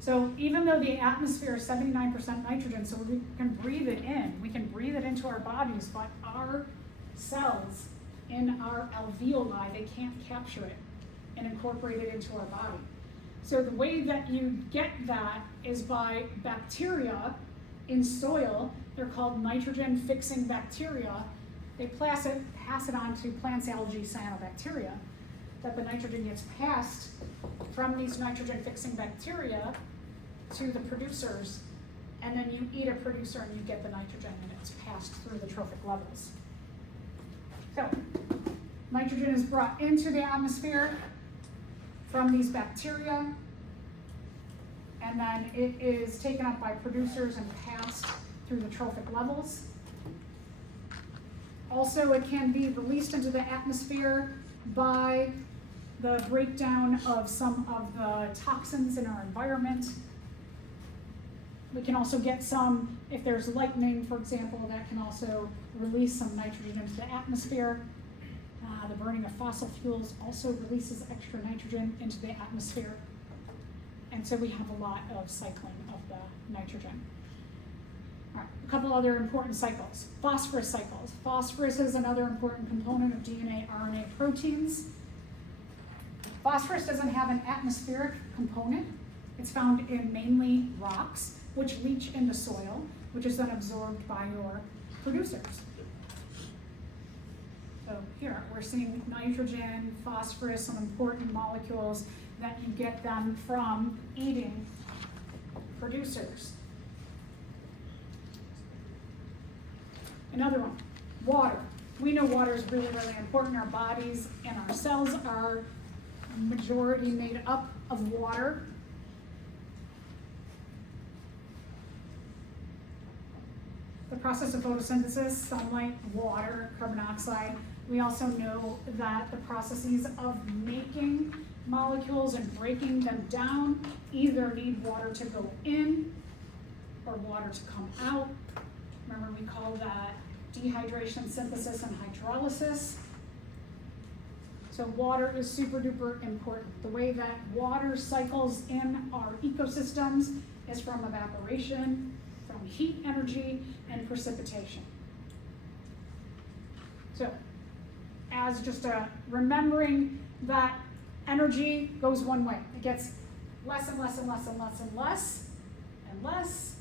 So even though the atmosphere is 79% nitrogen, so we can breathe it in, we can breathe it into our bodies, but our cells in our alveoli, they can't capture it and incorporate it into our body. So the way that you get that is by bacteria in soil. They're called nitrogen fixing bacteria. They pass it on to plants, algae, cyanobacteria, that the nitrogen gets passed from these nitrogen fixing bacteria to the producers, and then you eat a producer and you get the nitrogen, and it's passed through the trophic levels. So nitrogen is brought into the atmosphere from these bacteria, and then it is taken up by producers and passed through the trophic levels. Also, it can be released into the atmosphere by the breakdown of some of the toxins in our environment. We can also get some, if there's lightning, for example, that can also release some nitrogen into the atmosphere. The burning of fossil fuels also releases extra nitrogen into the atmosphere. And so we have a lot of cycling of the nitrogen. All right, a couple other important cycles. Phosphorus cycles. Phosphorus is another important component of DNA, RNA, proteins. Phosphorus doesn't have an atmospheric component. It's found in mainly rocks, which leach into soil, which is then absorbed by your producers. So here, we're seeing nitrogen, phosphorus, some important molecules that you get them from eating producers. Another one, water. We know water is really, really important. Our bodies and our cells are majority made up of water. The process of photosynthesis, sunlight, water, carbon dioxide. We also know that the processes of making molecules and breaking them down either need water to go in or water to come out. Remember, we call that dehydration, synthesis, and hydrolysis. So water is super duper important. The way that water cycles in our ecosystems is from evaporation, from heat energy, and precipitation. So, as just a remembering that energy goes one way. It gets less and less and less and less and less and less.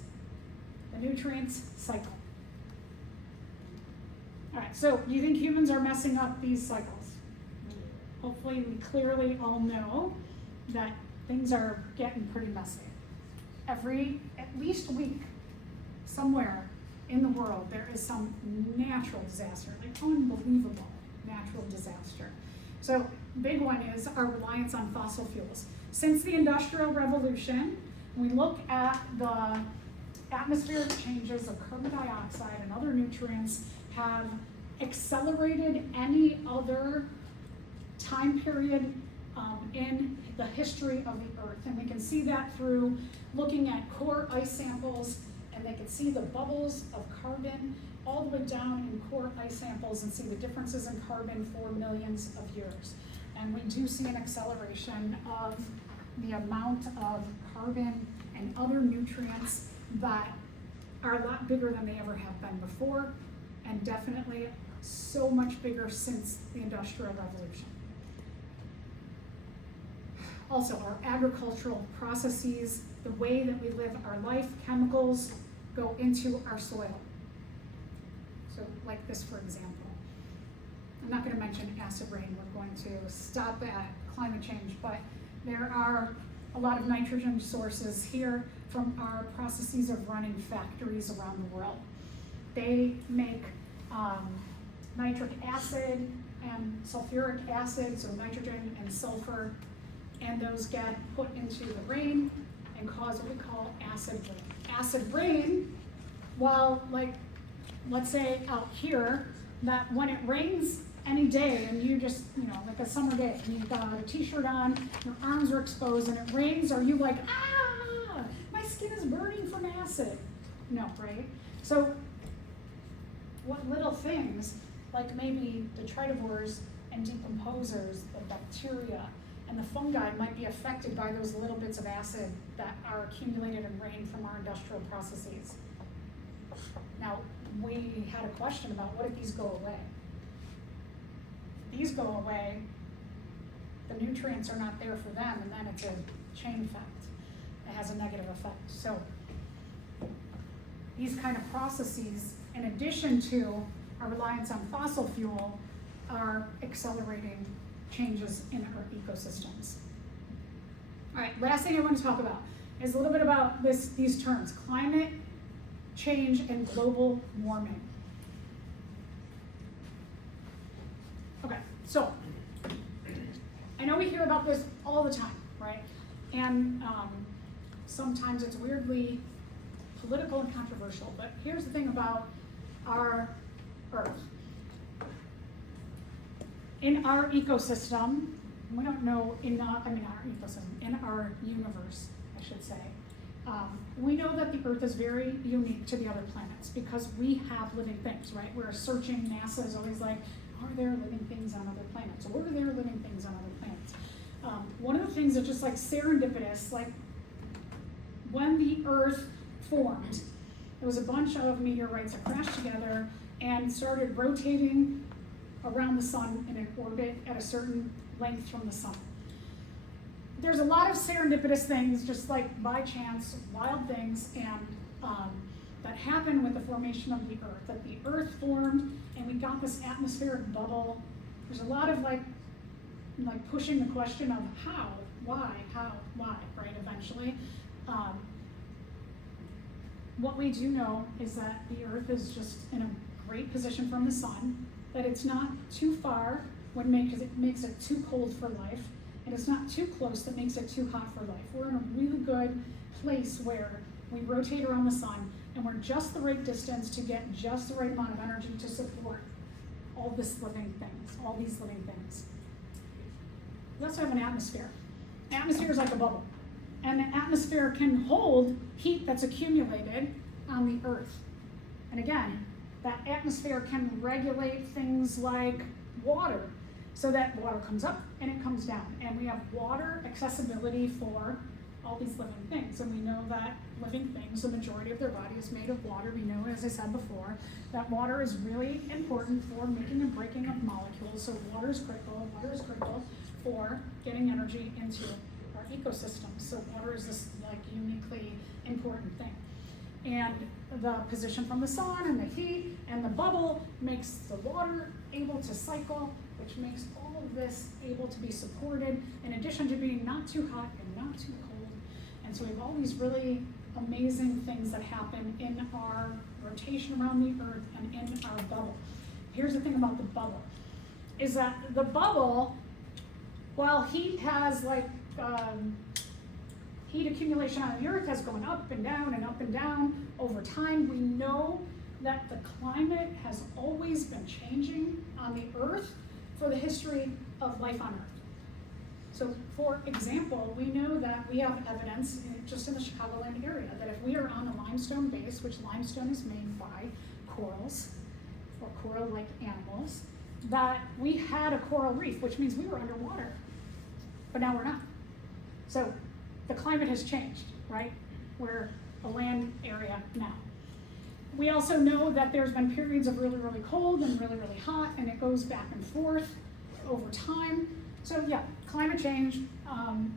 The nutrients cycle. All right, so do you think humans are messing up these cycles? Hopefully we clearly all know that things are getting pretty messy. Every, at least week, somewhere in the world, there is some natural disaster, like unbelievable natural disaster. So big one is our reliance on fossil fuels. Since the Industrial Revolution, we look at the atmospheric changes of carbon dioxide and other nutrients have accelerated any other time period in the history of the Earth. And we can see that through looking at core ice samples, and they can see the bubbles of carbon all the way down in core ice samples and see the differences in carbon for millions of years. And we do see an acceleration of the amount of carbon and other nutrients that are a lot bigger than they ever have been before, and definitely so much bigger since the Industrial Revolution. Also, our agricultural processes, the way that we live our life, chemicals go into our soil. So like this, for example. I'm not going to mention acid rain. We're going to stop at climate change, but there are a lot of nitrogen sources here from our processes of running factories around the world. They make nitric acid and sulfuric acid, so nitrogen and sulfur, and those get put into the rain and cause what we call acid rain. Acid rain, while like, let's say out here, that when it rains any day and you just, like a summer day, and you've got a t-shirt on, your arms are exposed and it rains, are you like, ah, my skin is burning from acid? No, right? So what little things, like maybe detritivores and decomposers, the bacteria and the fungi might be affected by those little bits of acid that are accumulated in rain from our industrial processes. Now, we had a question about what if these go away? If these go away, the nutrients are not there for them, and then it's a chain effect. It has a negative effect. So these kind of processes, in addition to our reliance on fossil fuel, are accelerating changes in our ecosystems. All right, last thing I want to talk about is a little bit about these terms, climate change and global warming. Okay, so I know we hear about this all the time, right? And sometimes it's weirdly political and controversial, but here's the thing about our Earth. In our ecosystem, we don't know in our ecosystem, in our universe, I should say, We know that the Earth is very unique to the other planets because we have living things, right? We're searching, NASA is always like, are there living things on other planets? Or are there living things on other planets? One of the things that's just like serendipitous, like when the Earth formed, there was a bunch of meteorites that crashed together and started rotating around the sun in an orbit at a certain length from the sun. There's a lot of serendipitous things, just like by chance, wild things, and that happened with the formation of the Earth. That the Earth formed, and we got this atmospheric bubble. There's a lot of like pushing the question of how, why, right? Eventually, what we do know is that the Earth is just in a great position from the sun. That it's not too far when it makes it too cold for life. And it's not too close that makes it too hot for life. We're in a really good place where we rotate around the sun and we're just the right distance to get just the right amount of energy to support all these living things. We also have an atmosphere. Atmosphere is like a bubble. And the atmosphere can hold heat that's accumulated on the Earth. And again, that atmosphere can regulate things like water, so that water comes up and it comes down. And we have water accessibility for all these living things. And we know that living things, the majority of their body is made of water. We know, as I said before, that water is really important for making and breaking of molecules. So water is critical. Water is critical for getting energy into our ecosystems. So water is this like uniquely important thing. And the position from the sun and the heat and the bubble makes the water able to cycle, which makes all of this able to be supported, in addition to being not too hot and not too cold. And so we have all these really amazing things that happen in our rotation around the Earth and in our bubble. Here's the thing about the bubble, is that the bubble, while heat has heat accumulation on the Earth has gone up and down over time, we know that the climate has always been changing on the Earth for the history of life on Earth. So for example, we know that we have evidence just in the Chicagoland area that if we are on a limestone base, which limestone is made by corals or coral-like animals, that we had a coral reef, which means we were underwater, but now we're not. So the climate has changed, right? We're a land area now. We also know that there's been periods of really, really cold and really, really hot, and it goes back and forth over time. So yeah, climate change,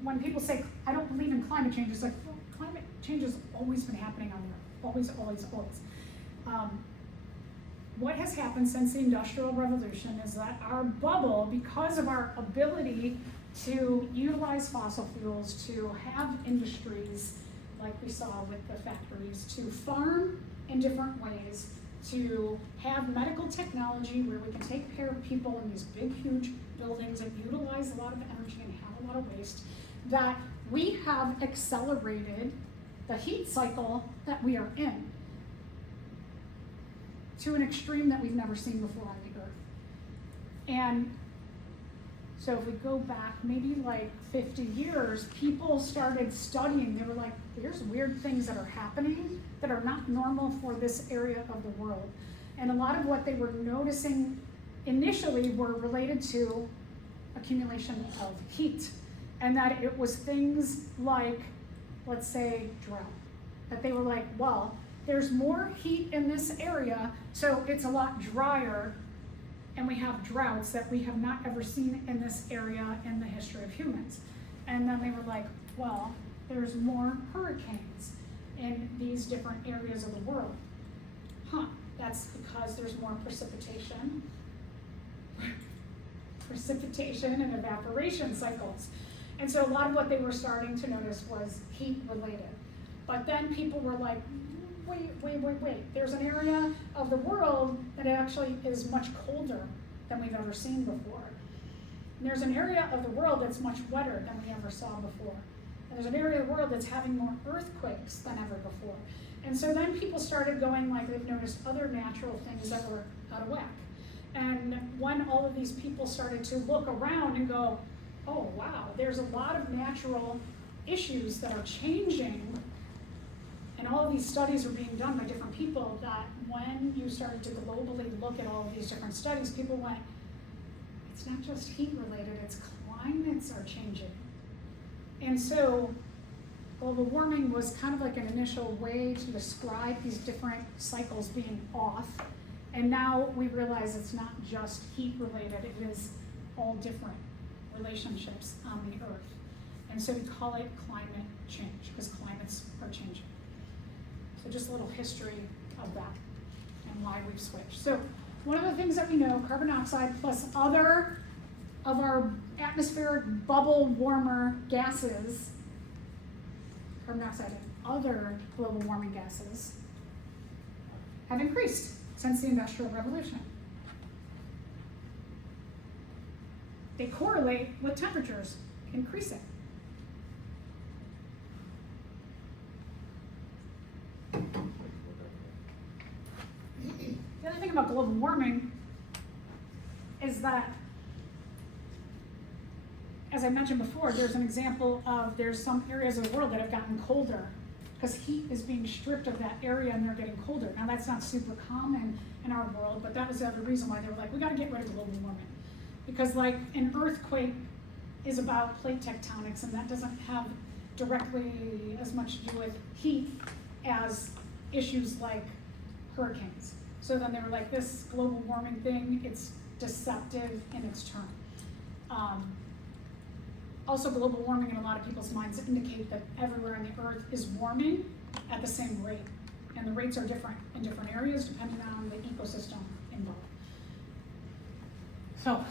when people say, I don't believe in climate change, it's like, well, climate change has always been happening on the Earth, always. What has happened since the Industrial Revolution is that our bubble, because of our ability to utilize fossil fuels, to have industries like we saw with the factories, to farm in different ways, to have medical technology where we can take care of people in these big, huge buildings and utilize a lot of energy and have a lot of waste, that we have accelerated the heat cycle that we are in to an extreme that we've never seen before on the Earth. And so if we go back maybe like 50 years, people started studying. They were like, there's weird things that are happening that are not normal for this area of the world. And a lot of what they were noticing initially were related to accumulation of heat. And that it was things like, let's say, drought. That they were like, well, there's more heat in this area, so it's a lot drier, and we have droughts that we have not ever seen in this area in the history of humans. And then they were like, well, there's more hurricanes in these different areas of the world. That's because there's more precipitation and evaporation cycles. And so a lot of what they were starting to notice was heat related. But then people were like, wait, there's an area of the world that actually is much colder than we've ever seen before. And there's an area of the world that's much wetter than we ever saw before. And there's an area of the world that's having more earthquakes than ever before. And so then people started going like they've noticed other natural things that were out of whack. And when all of these people started to look around and go, oh wow, there's a lot of natural issues that are changing And all of these studies are being done by different people that when you started to globally look at all of these different studies, people went, it's not just heat related, it's climates are changing. And so global warming was kind of like an initial way to describe these different cycles being off. And now we realize it's not just heat related, it is all different relationships on the earth. And so we call it climate change, because climates are changing. So just a little history of that and why we've switched. So one of the things that we know, carbon dioxide plus other of our atmospheric bubble warmer gases, carbon dioxide and other global warming gases, have increased since the Industrial Revolution. They correlate with temperatures increasing. The other thing about global warming is that, as I mentioned before, there's an example of there's some areas of the world that have gotten colder because heat is being stripped of that area and they're getting colder. Now that's not super common in our world, but that was the other reason why they were like, we gotta get rid of global warming. Because like an earthquake is about plate tectonics and that doesn't have directly as much to do with heat as issues like hurricanes. So then they were like, this global warming thing, it's deceptive in its term. Also, global warming in a lot of people's minds indicate that everywhere on the earth is warming at the same rate. And the rates are different in different areas depending on the ecosystem involved. So,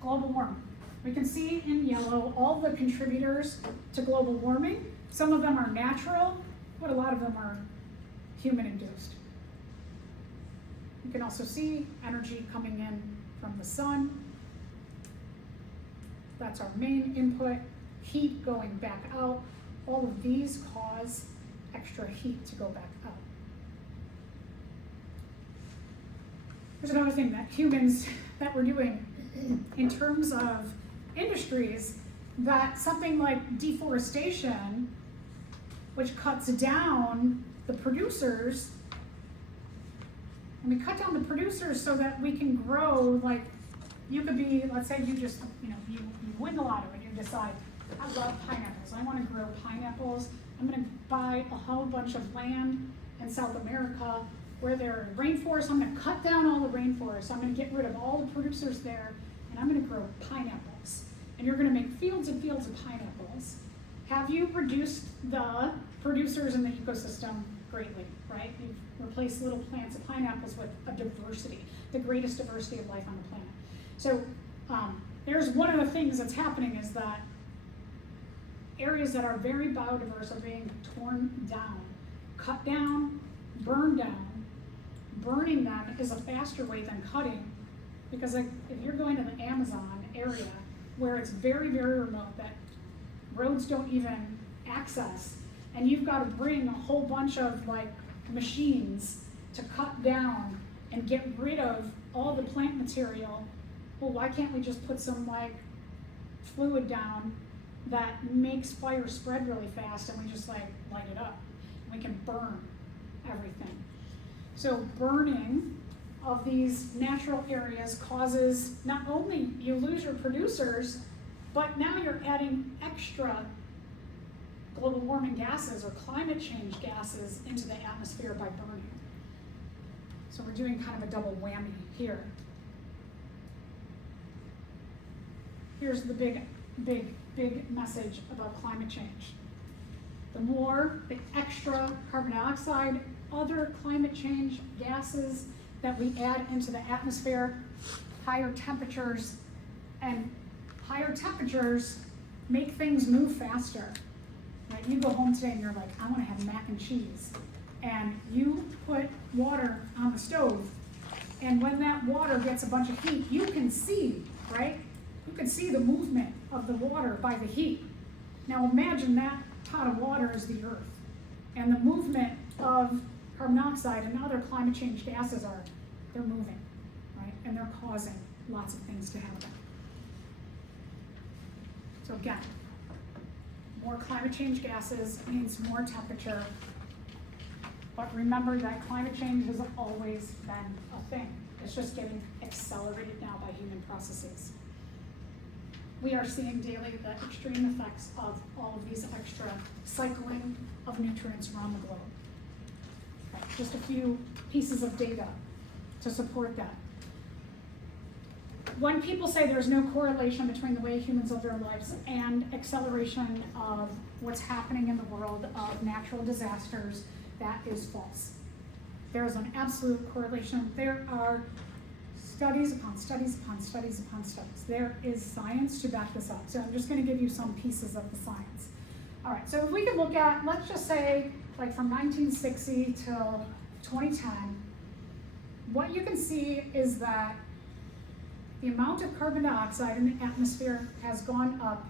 global warming. We can see in yellow all the contributors to global warming. Some of them are natural, but a lot of them are human-induced. You can also see energy coming in from the sun. That's our main input. Heat going back out. All of these cause extra heat to go back out. There's another thing that humans that we're doing in terms of industries, that something like deforestation, which cuts down the producers, and we cut down the producers so that we can grow, like, you could be, let's say you just, you win the lottery and you decide, I love pineapples, I want to grow pineapples, I'm going to buy a whole bunch of land in South America where there are rainforests, I'm going to cut down all the rainforests, I'm going to get rid of all the producers there, and I'm going to grow pineapples. And you're going to make fields and fields of pineapples. Have you reduced the producers in the ecosystem greatly, right? You've replaced little plants of pineapples with a diversity, the greatest diversity of life on the planet. So there's one of the things that's happening is that areas that are very biodiverse are being torn down, cut down, burned down. Burning them is a faster way than cutting, because like if you're going to the Amazon area where it's very, very remote that roads don't even access, and you've got to bring a whole bunch of like machines to cut down and get rid of all the plant material, well, why can't we just put some like fluid down that makes fire spread really fast and we just like light it up and we can burn everything. So burning of these natural areas causes not only you lose your producers, but now you're adding extra global warming gases or climate change gases into the atmosphere by burning. So we're doing kind of a double whammy here. Here's the big message about climate change. The extra carbon dioxide, other climate change gases that we add into the atmosphere, higher temperatures, and higher temperatures make things move faster. Right? You go home today and you're like, I want to have mac and cheese. And you put water on the stove, and when that water gets a bunch of heat, you can see, right? You can see the movement of the water by the heat. Now imagine that pot of water is the earth, and the movement of carbon dioxide and other climate change gases they're moving, right? And they're causing lots of things to happen. So again, more climate change gases means more temperature, But remember that climate change has always been a thing. It's just getting accelerated now by human processes. We are seeing daily the extreme effects of all of these extra cycling of nutrients around the globe. Okay, just a few pieces of data to support that. When people say there's no correlation between the way humans live their lives and acceleration of what's happening in the world of natural disasters, that is false. There is an absolute correlation. There are studies upon studies upon studies upon studies. There is science to back this up. So I'm just going to give you some pieces of the science. All right, so if we can look at, let's just say, like from 1960 till 2010, what you can see is that the amount of carbon dioxide in the atmosphere has gone up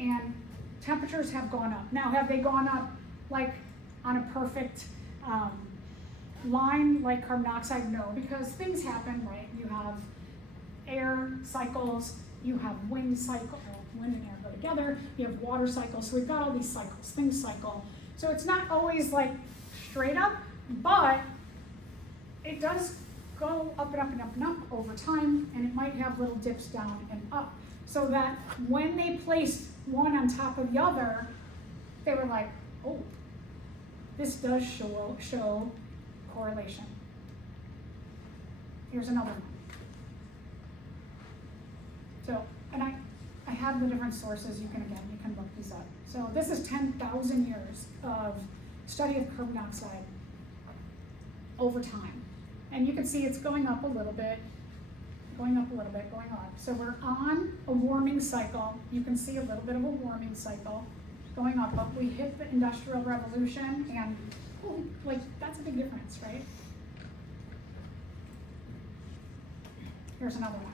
and temperatures have gone up. Now, have they gone up like on a perfect line like carbon dioxide? No, because things happen, right? You have air cycles, you have wind cycle, wind and air go together, you have water cycles, so we've got all these cycles, things cycle. So it's not always like straight up, but it does go up and up and up and up over time, and it might have little dips down and up. So that when they placed one on top of the other, they were like, oh, this does show correlation. Here's another one. So, and I have the different sources, you can look these up. So this is 10,000 years of study of carbon dioxide over time. And you can see it's going up a little bit, going up a little bit, going up. So we're on a warming cycle. You can see a little bit of a warming cycle going up, but we hit the Industrial Revolution and like that's a big difference, right? Here's another one.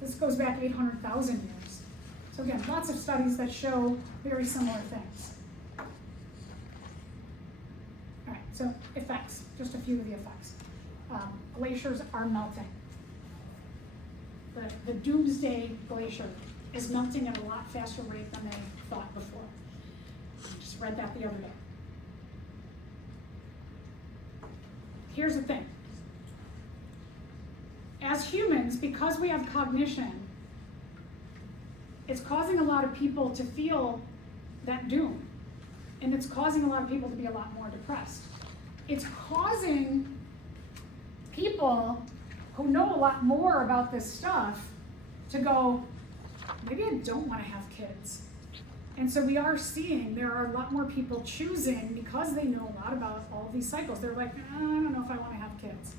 This goes back 800,000 years. So again, lots of studies that show very similar things. All right, so effects, just a few of the effects. Glaciers are melting. The Doomsday Glacier is melting at a lot faster rate than they thought before. I just read that the other day. Here's the thing. As humans, because we have cognition, it's causing a lot of people to feel that doom. And it's causing a lot of people to be a lot more depressed. It's causing people who know a lot more about this stuff to go, maybe I don't want to have kids. And so we are seeing there are a lot more people choosing, because they know a lot about all these cycles. They're like, I don't know if I want to have kids.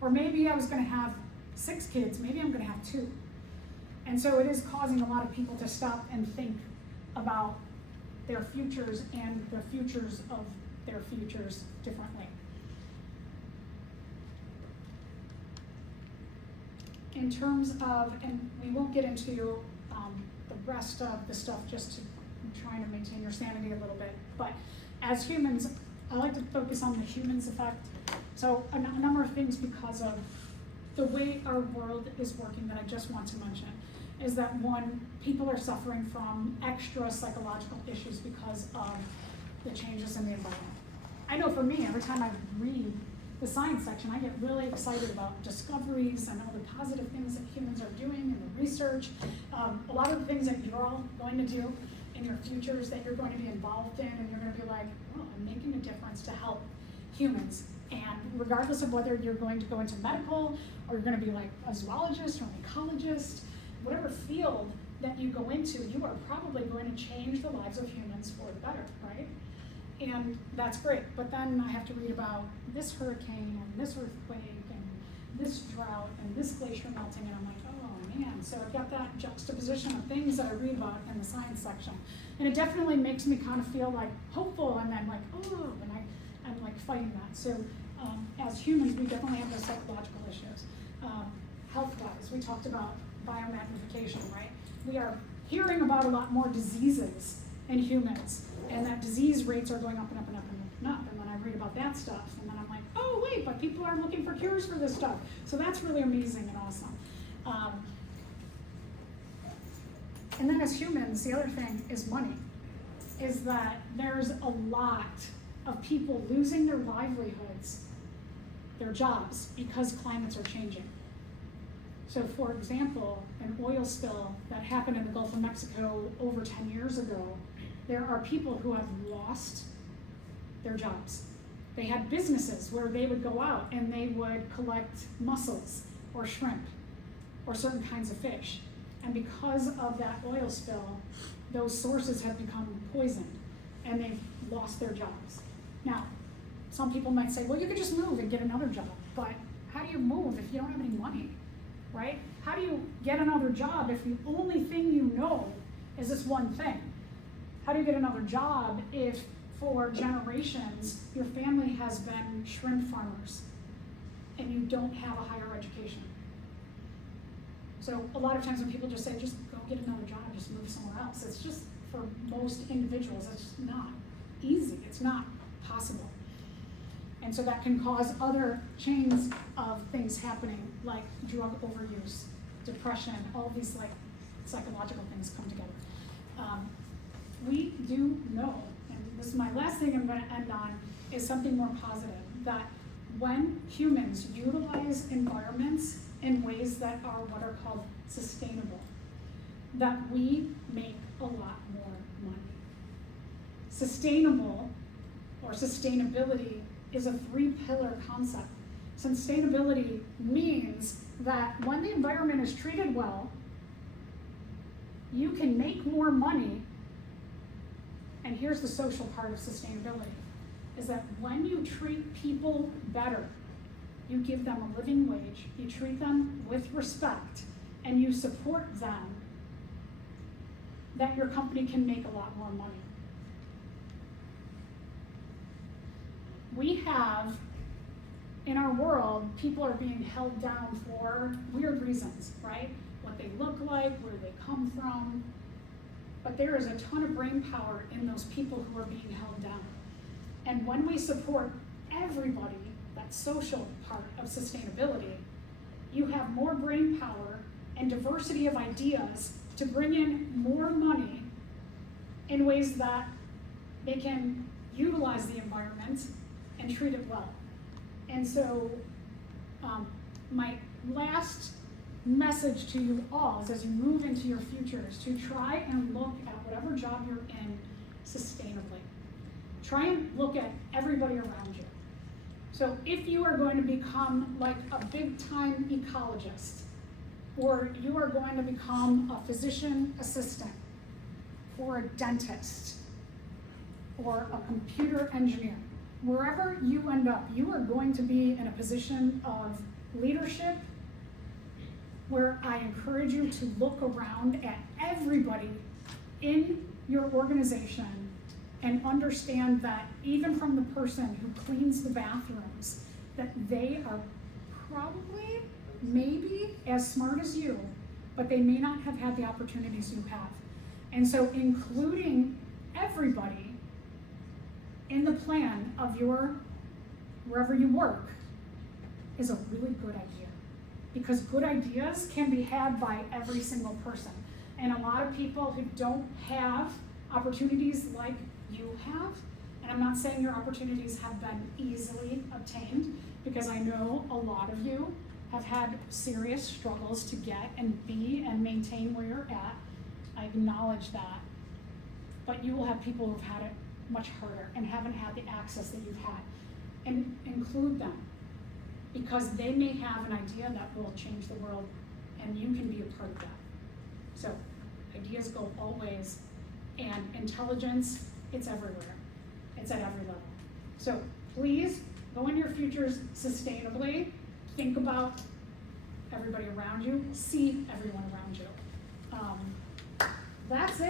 Or maybe I was going to have 6 kids, maybe I'm going to have 2. And so it is causing a lot of people to stop and think about their futures and the futures of their futures differently. In terms of, and we won't get into the rest of the stuff, just to trying to maintain your sanity a little bit, but as humans, I like to focus on the humans effect. So a number of things because of the way our world is working that I just want to mention is that one, people are suffering from extra psychological issues because of the changes in the environment. I know for me, every time I read the science section, I get really excited about discoveries and all the positive things that humans are doing and the research. A lot of the things that you're all going to do in your futures that you're going to be involved in, and you're going to be like, oh, I'm making a difference to help humans. And regardless of whether you're going to go into medical, or you're going to be like a zoologist or an ecologist, whatever field that you go into, you are probably going to change the lives of humans for the better, right? And that's great, but then I have to read about this hurricane and this earthquake and this drought and this glacier melting, and I'm like, oh man. So I've got that juxtaposition of things that I read about in the science section. And it definitely makes me kind of feel like hopeful, and then like, oh, and I'm like fighting that. So as humans, we definitely have those psychological issues. Health-wise, we talked about biomagnification, right? We are hearing about a lot more diseases in humans, and that disease rates are going up and up and up and up and up. And then I read about that stuff, and then I'm like, oh wait, but people are looking for cures for this stuff. So that's really amazing and awesome. And then as humans, the other thing is money, is that there's a lot of people losing their livelihoods, their jobs, because climates are changing. So for example, an oil spill that happened in the Gulf of Mexico over 10 years ago, there are people who have lost their jobs. They had businesses where they would go out and they would collect mussels or shrimp or certain kinds of fish. And because of that oil spill, those sources have become poisoned and they've lost their jobs. Now, some people might say, well, you could just move and get another job, but how do you move if you don't have any money, right? How do you get another job if the only thing you know is this one thing? How do you get another job if for generations your family has been shrimp farmers and you don't have a higher education? So a lot of times when people just say, just go get another job, just move somewhere else, it's just, for most individuals, it's just not easy, it's not possible. And so that can cause other chains of things happening, like drug overuse, depression, all these like psychological things come together. We do know, and this is my last thing I'm going to end on, is something more positive, that when humans utilize environments in ways that are what are called sustainable, that we make a lot more money. Sustainable, or sustainability, is a 3-pillar concept. Sustainability means that when the environment is treated well, you can make more money. And here's the social part of sustainability, is that when you treat people better, you give them a living wage, you treat them with respect, and you support them, that your company can make a lot more money. We have, in our world, people are being held down for weird reasons, right? What they look like, where they come from. But there is a ton of brain power in those people who are being held down. And when we support everybody, that social part of sustainability, you have more brain power and diversity of ideas to bring in more money in ways that they can utilize the environment and treat it well. And so my last message to you all is, as you move into your futures, to try and look at whatever job you're in sustainably. Try and look at everybody around you. So if you are going to become like a big-time ecologist, or you are going to become a physician assistant, or a dentist, or a computer engineer, wherever you end up, you are going to be in a position of leadership where I encourage you to look around at everybody in your organization and understand that even from the person who cleans the bathrooms, that they are probably, maybe as smart as you, but they may not have had the opportunities you have. And so including everybody in the plan of your, wherever you work, is a really good idea. Because good ideas can be had by every single person. And a lot of people who don't have opportunities like you have, and I'm not saying your opportunities have been easily obtained, because I know a lot of you have had serious struggles to get and be and maintain where you're at. I acknowledge that. But you will have people who've had it much harder and haven't had the access that you've had. And include them, because they may have an idea that will change the world, and you can be a part of that. So ideas go all ways, and intelligence, it's everywhere. It's at every level. So please go in your futures sustainably. Think about everybody around you. See everyone around you. That's it.